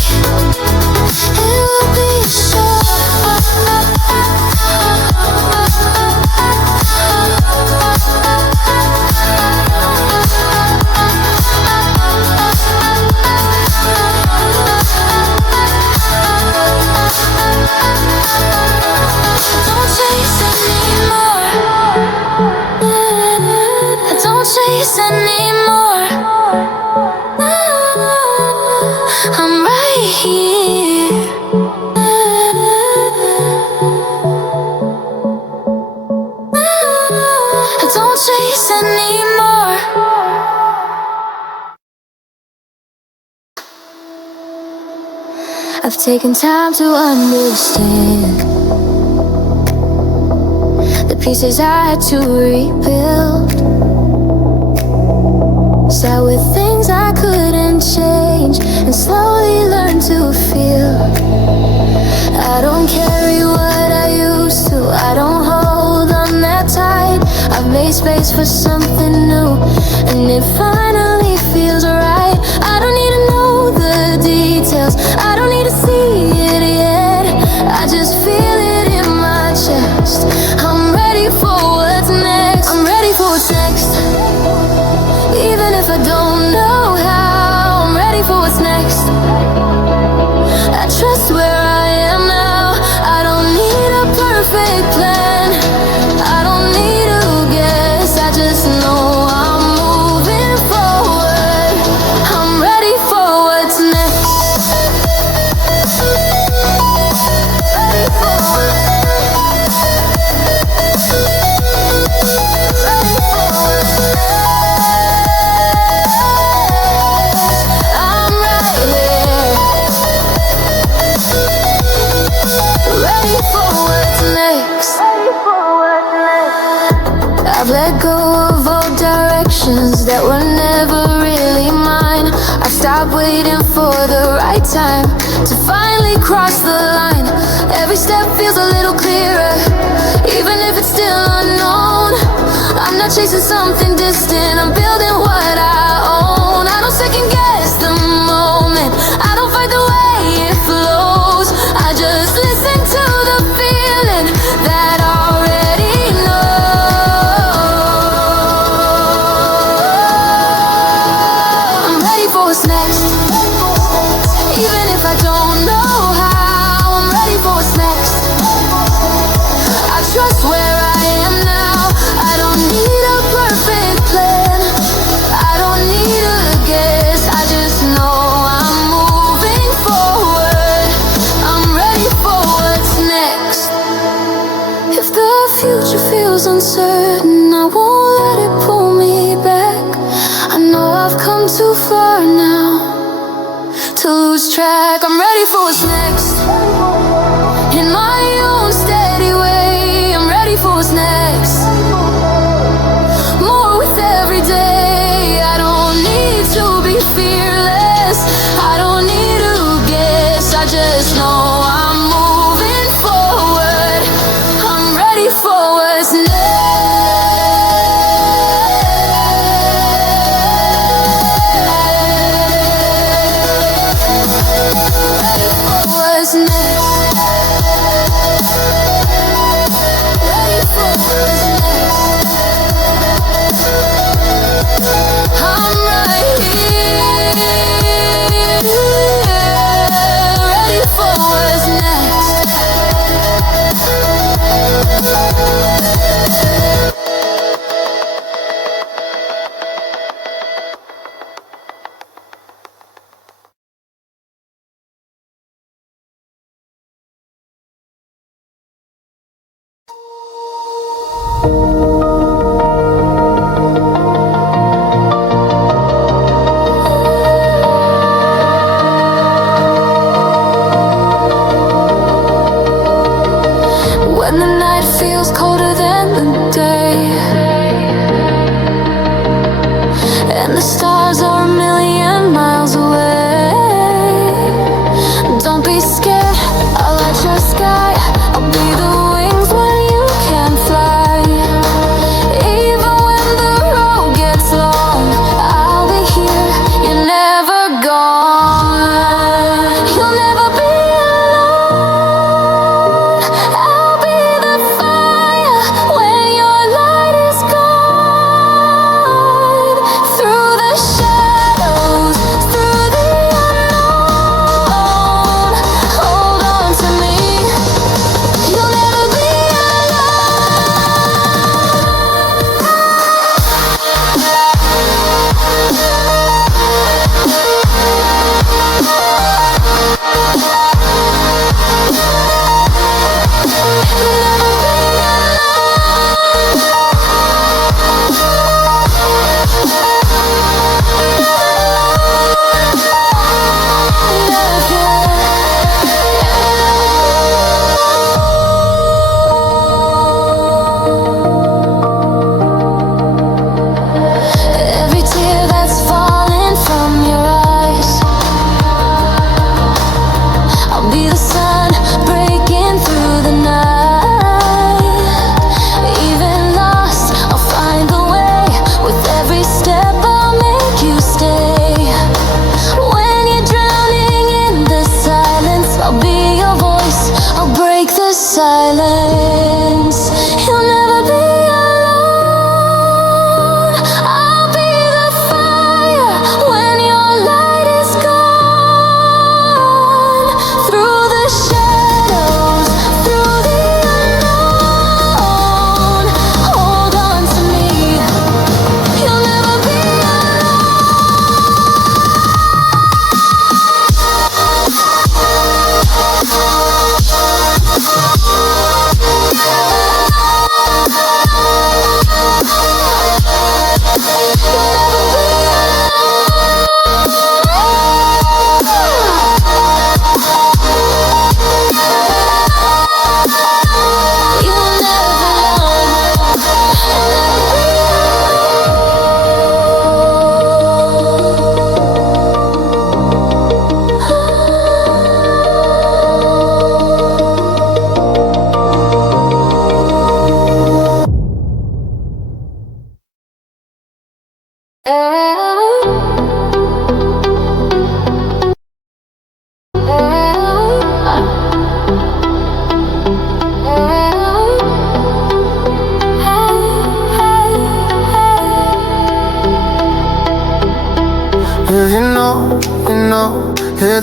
it will be sure. Don't chase anymore, I don't chase anymore. I'm right here. I don't chase anymore. I've taken time to understand the pieces I had to rebuild. Sat with things I couldn't change and slowly learned to feel. I don't carry what I used to, I don't hold on that tight. I've made space for something new, and it finally feels right. I don't need to know the details, I don't need to see it yet. I just feel it in my chest. I'm ready for what's next, I'm ready for what's next. Even if I don't know how, I'm ready for what's next. I trust where I am now, I don't need a perfect plan. I don't need to guess, I just know I'm moving forward. I'm ready for what's next. Ready for what's next. Ready for what's next. I'm right here, ready for what's next. I've let go of all directions that were never really mine. I've stopped waiting for the right time to finally cross the line. Every step feels a little clearer, even if it's still unknown. I'm not chasing something distant, I'm building what I own. I don't second guess the moment, I don't fight the way it flows. I just listen to the feeling that I already know. I'm ready for what's next, even if I don't know how. I'm ready for what's next. I trust where I am now, I don't need a perfect plan. I don't need a guess, I just know I'm moving forward. I'm ready for what's next. If the future feels uncertain, I won't let it pull me back. I know I've come too far now to lose track. I'm ready for what's next, in my own steady way. I'm ready for what's next, more with every day. I don't need to be fearless, I don't need to guess. I just know I'm moving forward. I'm ready for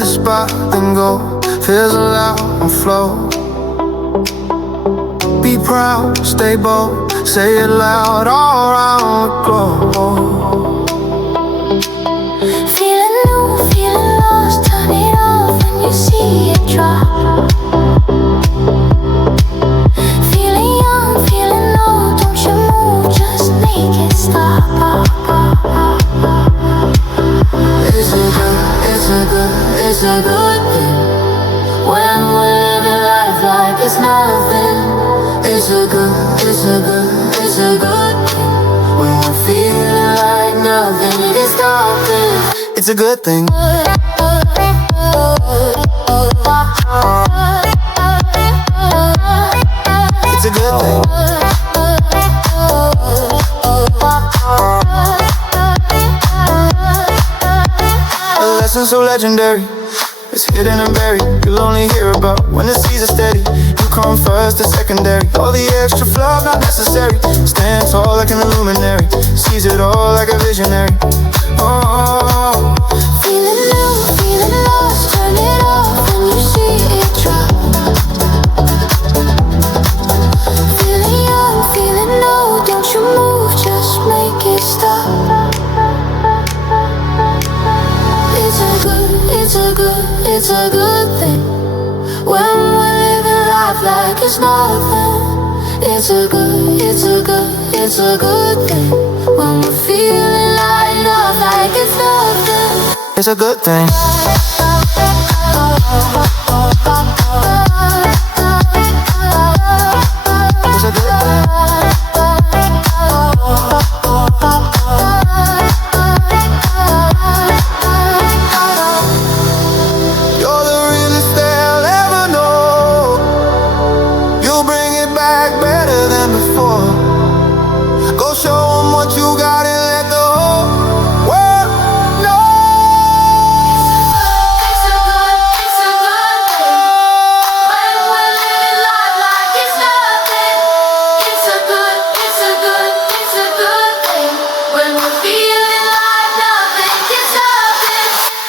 the spot, then go fizzle out and flow. Be proud, stay bold, say it loud all around the globe. Feeling new, feeling lost, turn it off when you see it drop. Feeling young, feeling low, don't you move, just make it stop. It's a good thing. When we're living life like it's nothing. It's a good thing. When we're feeling like nothing is stopping. It's a good thing. It's a good thing. A lesson so legendary, it's hidden and buried. You'll only hear about when the seas are steady. You come first, the secondary. All the extra fluff not necessary. Stand tall like an illuminary. Sees it all like a visionary. Oh, feeling new, feeling lost, turn it off when you see it drop. Feeling young, feeling low, don't you move, just make it stop. It's a good thing. When we're living life like it's nothing. It's a good thing. When we're feeling like love like it's nothing. it's a good thing. It's a good thing.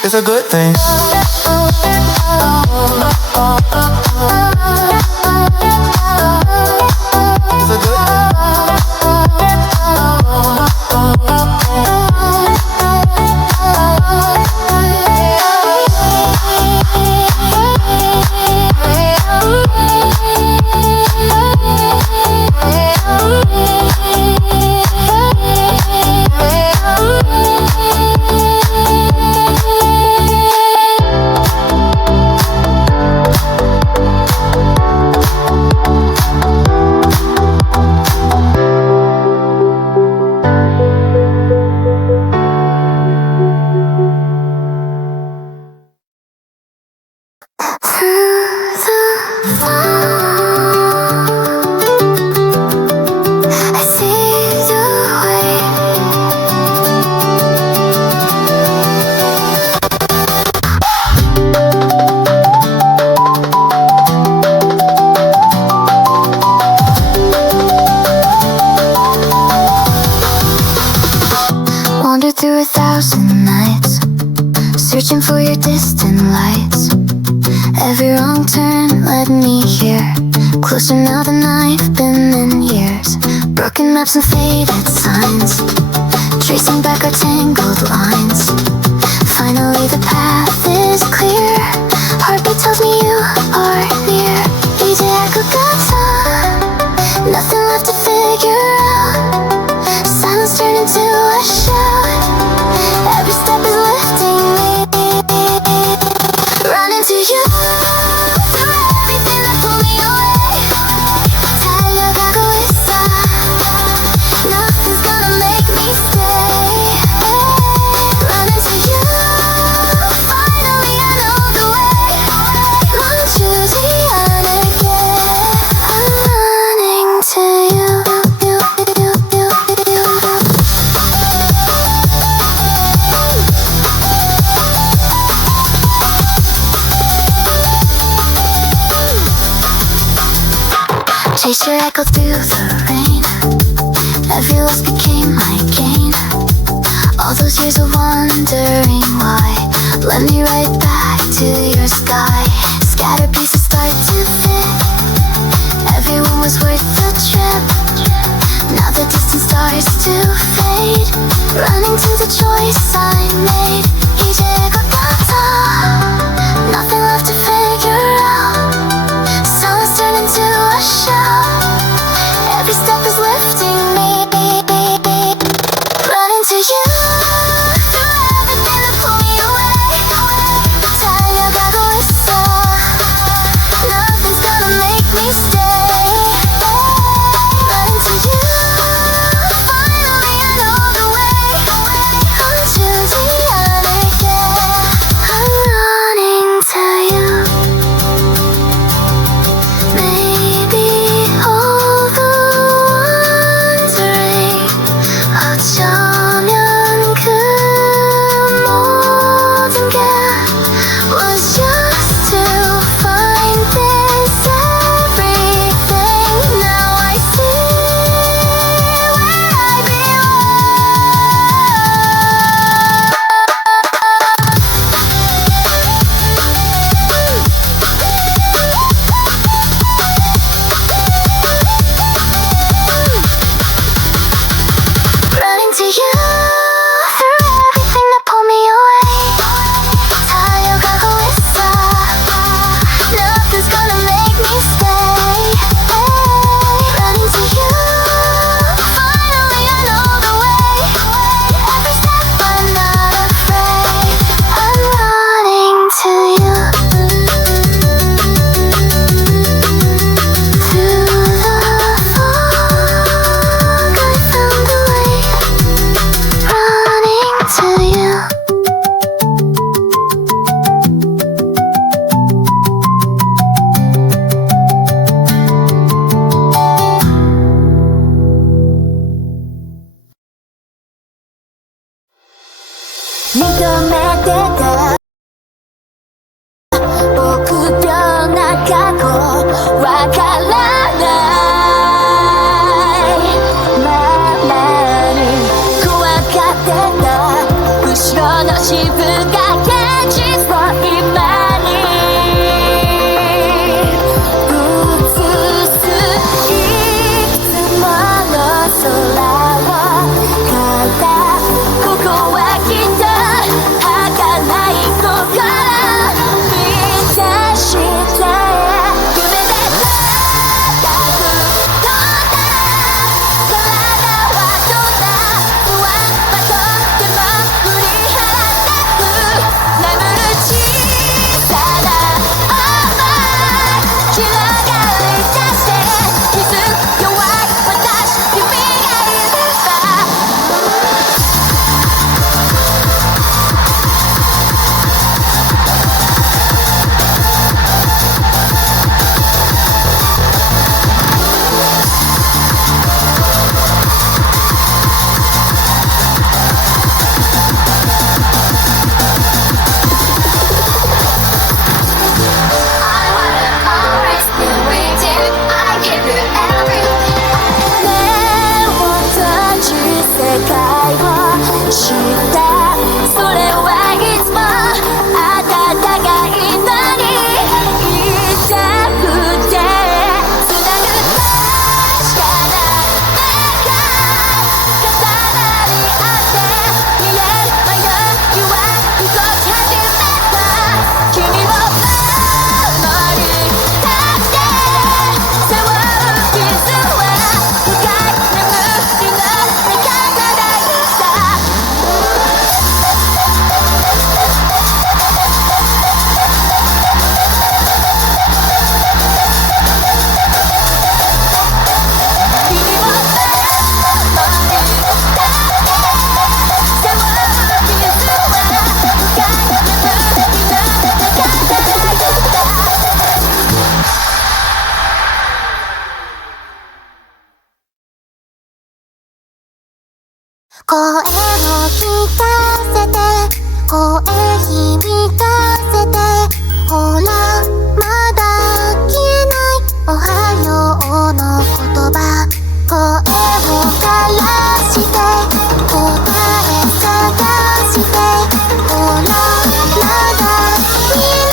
It's a good thing. It's a good through 1,000 nights, searching for your distant lights. Every wrong turn led me here, closer now than I've been in years. Broken maps and faded signs, tracing back our tangled lines. Finally the path is clear, heartbeat tells me you are near. Easy echo got time, nothing left to figure out. Silence turned into a shout, every step is lifting me. Running to you, through everything that pulled me away. 달려가고 있어, nothing's gonna make me stay. Running to you, finally I know the way. 멈추지 않을게, I'm running to you. Chase your echo through the rain, every loss became my gain. All those years of wondering why led me right back to your sky. Scattered pieces start to fit. Everyone was worth the trip. Now the distant starts to fade. Running to the choice I made. 이제 곧 같아. Nothing left to figure out. Silence turned into a shout. Every step is lifting me. Running to you.声を聞かせて声響かせてほらまだ消えないおはようの言葉声を枯らして答え探してほらまだ見え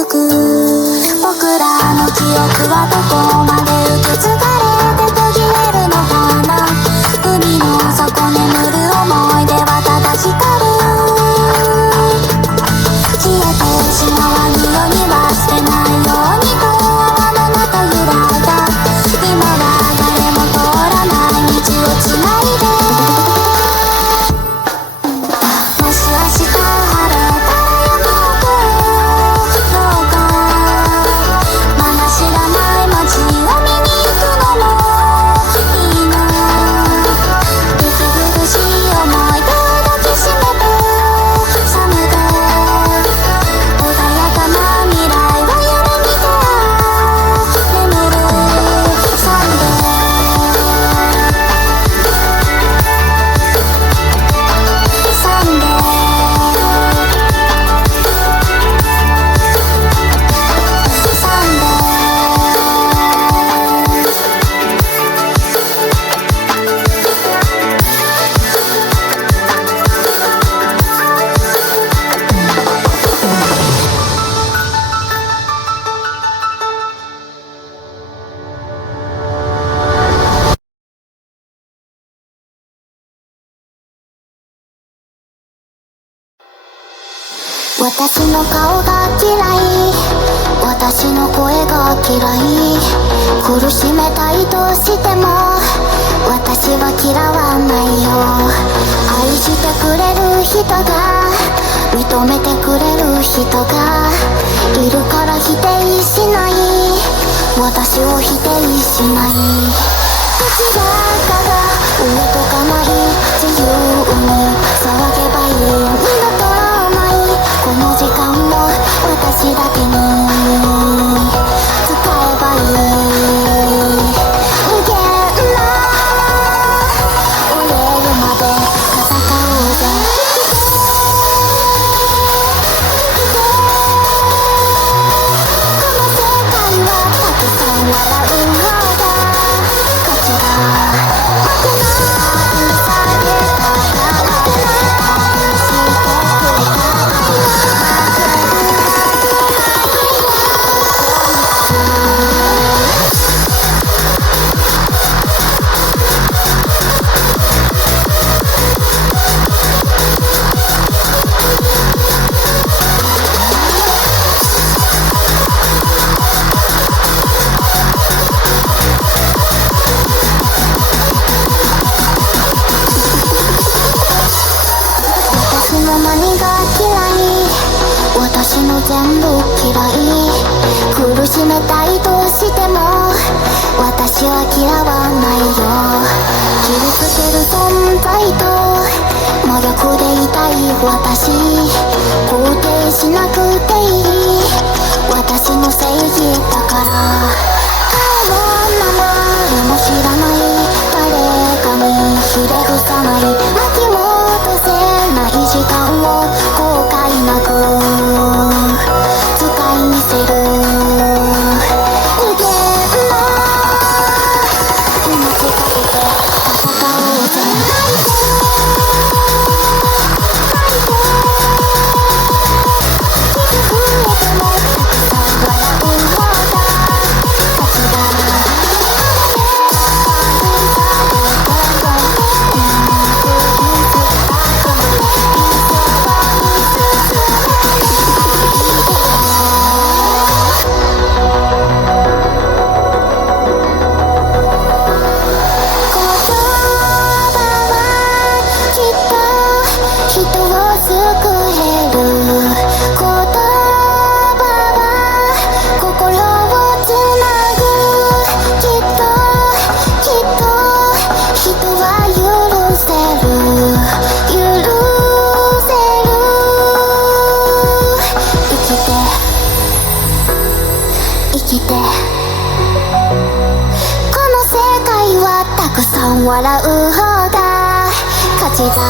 ゆく僕らの記憶はどこまで受け継がれて途切れるのかな。海の底眠る思い出はただ光る。消えてしまわぬように忘れないようにと泡の中揺らいだ。今は誰も通らない道をつないで、もし明日晴れたら山奥どうかまだ知らない街を見に行くのもいいな。息苦しい思い出を抱きしめて覚めて、穏やかな未来を夢見て眠る。サンデーサンデーサンデー。私の顔が嫌い、私の声が嫌い、苦しめたいとしても私は嫌わないよ。愛してくれる人が認めてくれる人がいるから否定しない、私を否定しない。どちらかが上とかない、自由に騒げばいい、二度とないこの時間も私だけに使えばいい。無限な折れるまで戦おうぜ。この世界はたくさん笑う方が勝ちだ。負けないされたら負けないしてくれた私の何が嫌い、私の全部嫌い、苦しめたいとしても私は嫌わないよ。傷つける存在と真逆でいたい私、肯定しなくていい私の正義だから。顔を名前も知らない誰かにひれ伏さない、巻き戻せない時間を後悔なく使い見せる。無限な命かけて戦おうぜ。泣いて泣いて傷増えてもたくさん笑う方が勝ちだ。笑う方が勝ちだ。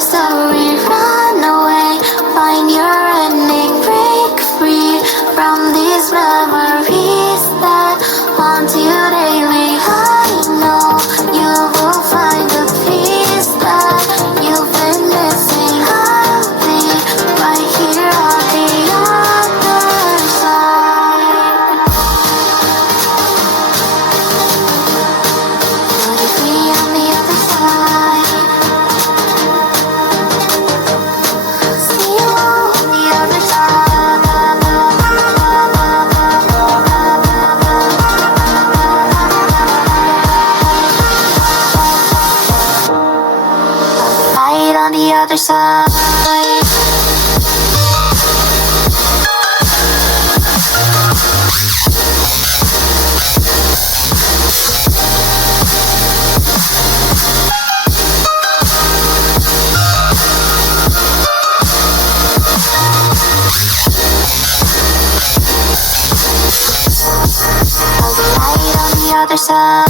story, run away, find your ending, break free from these memories that haunt you daily. I know you will find the peace that you've been missing. I'll be right here on the other side. You'll be on the other side. See you on the other side. Light on the other side. I'll be light on the other side.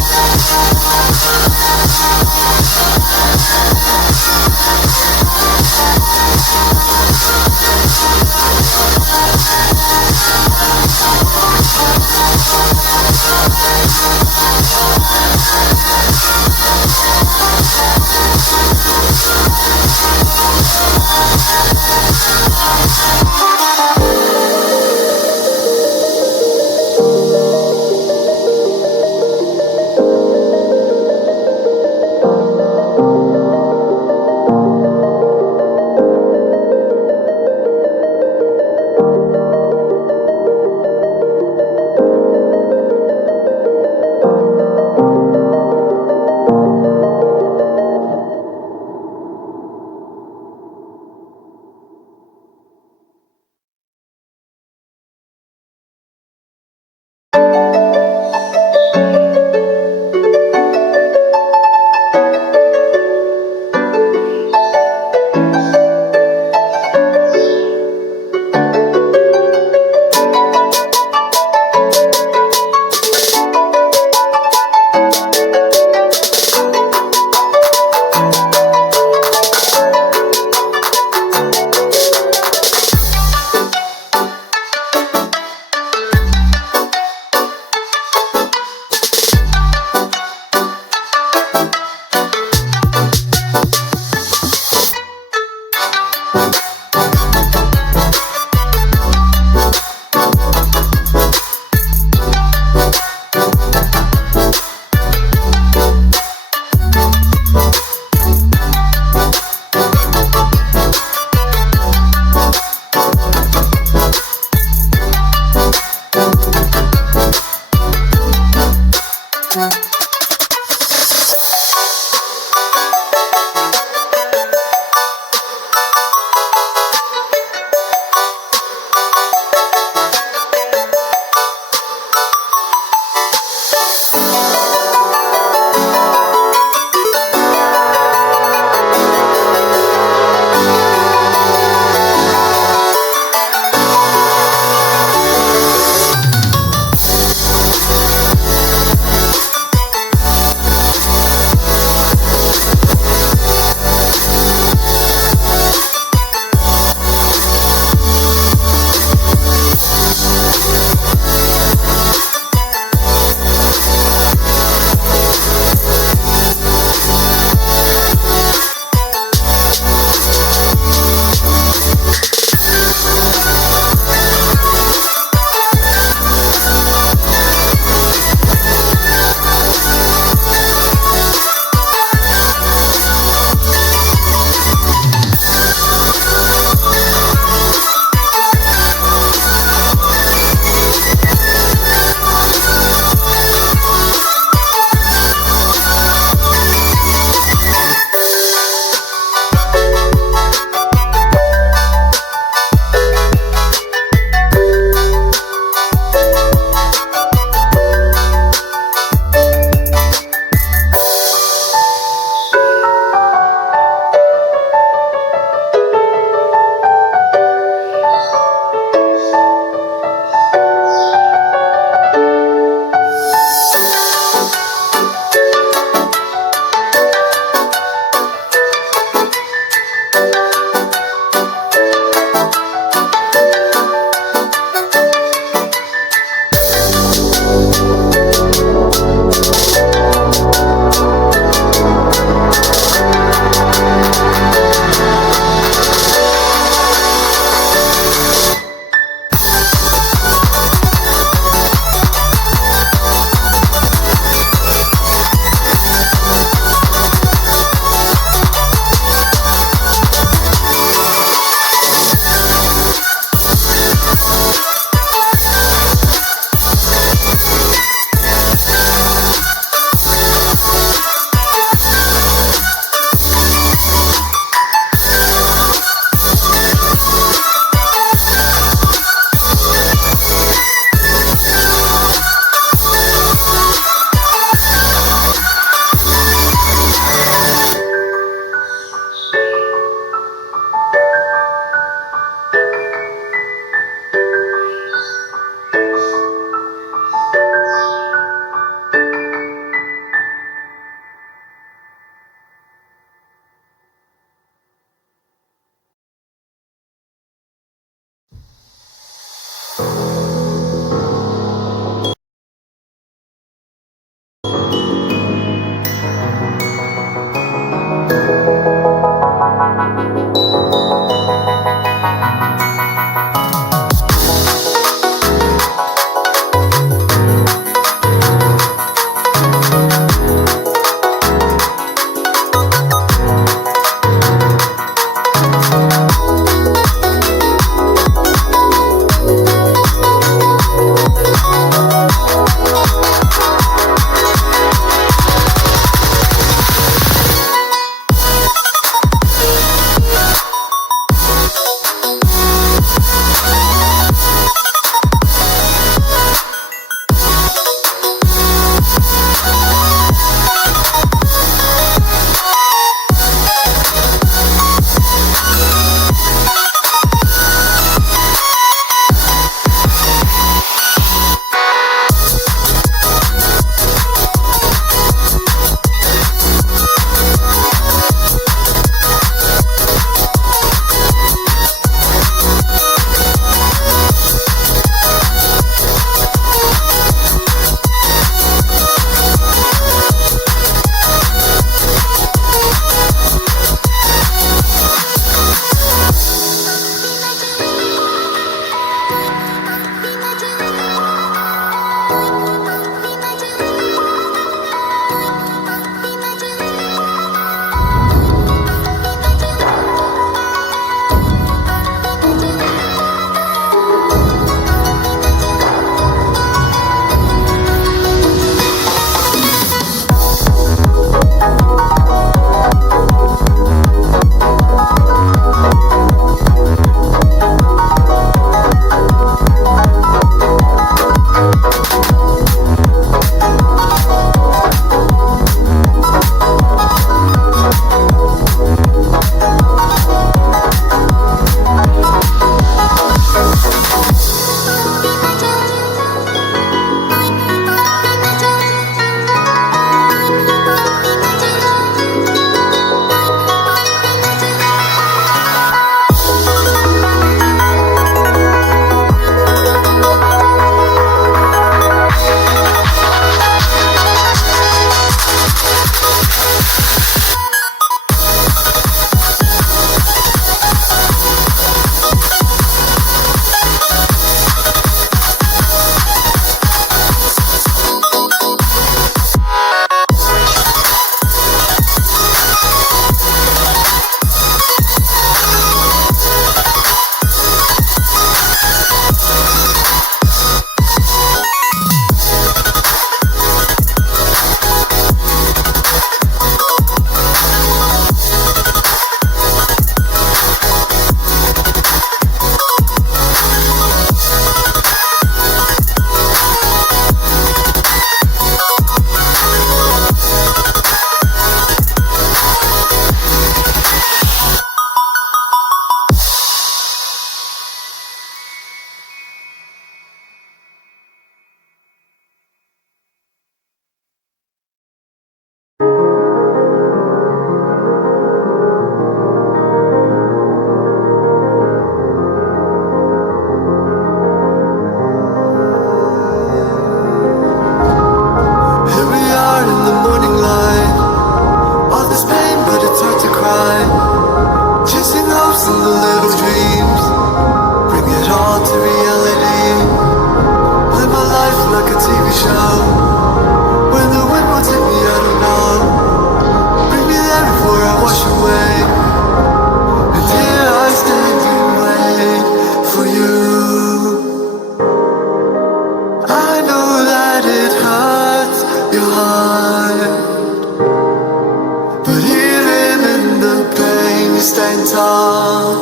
But even in the pain, you stand tall.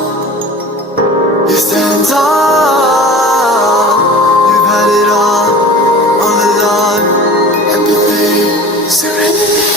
You stand tall. You've had it all along. Empathy, serenity.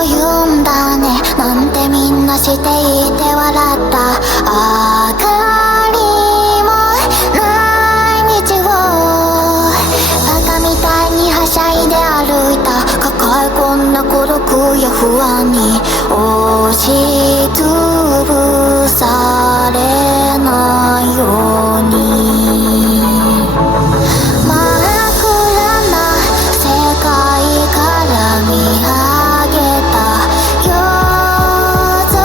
と言うんだねなんてみんなしていて笑った明かりもない道をバカみたいにはしゃいで歩いた抱え込んだ孤独や不安に押しつぶされないように真っ暗な世界から見上げた夜空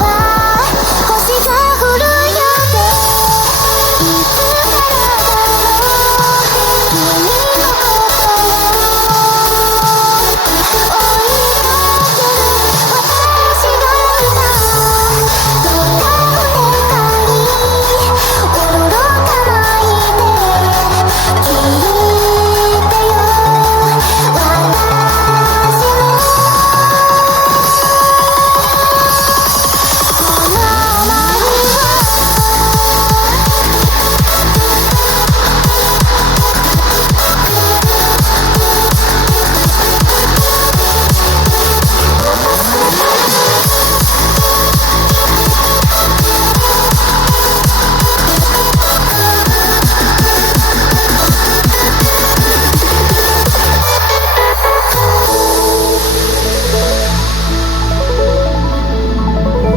は星が降るようでいつからだろう君のことを追いかける私がいたどうかお願い驚かないで聞いてよ私のこの想い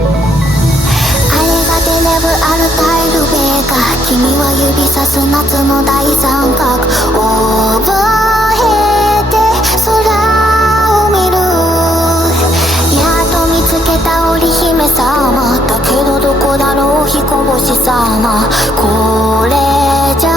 あれがテネブアルタイルベーカ君は指さす夏の大三角覚えて空を見るやっと見つけた織姫様だけどどこだろう彦星様これじゃ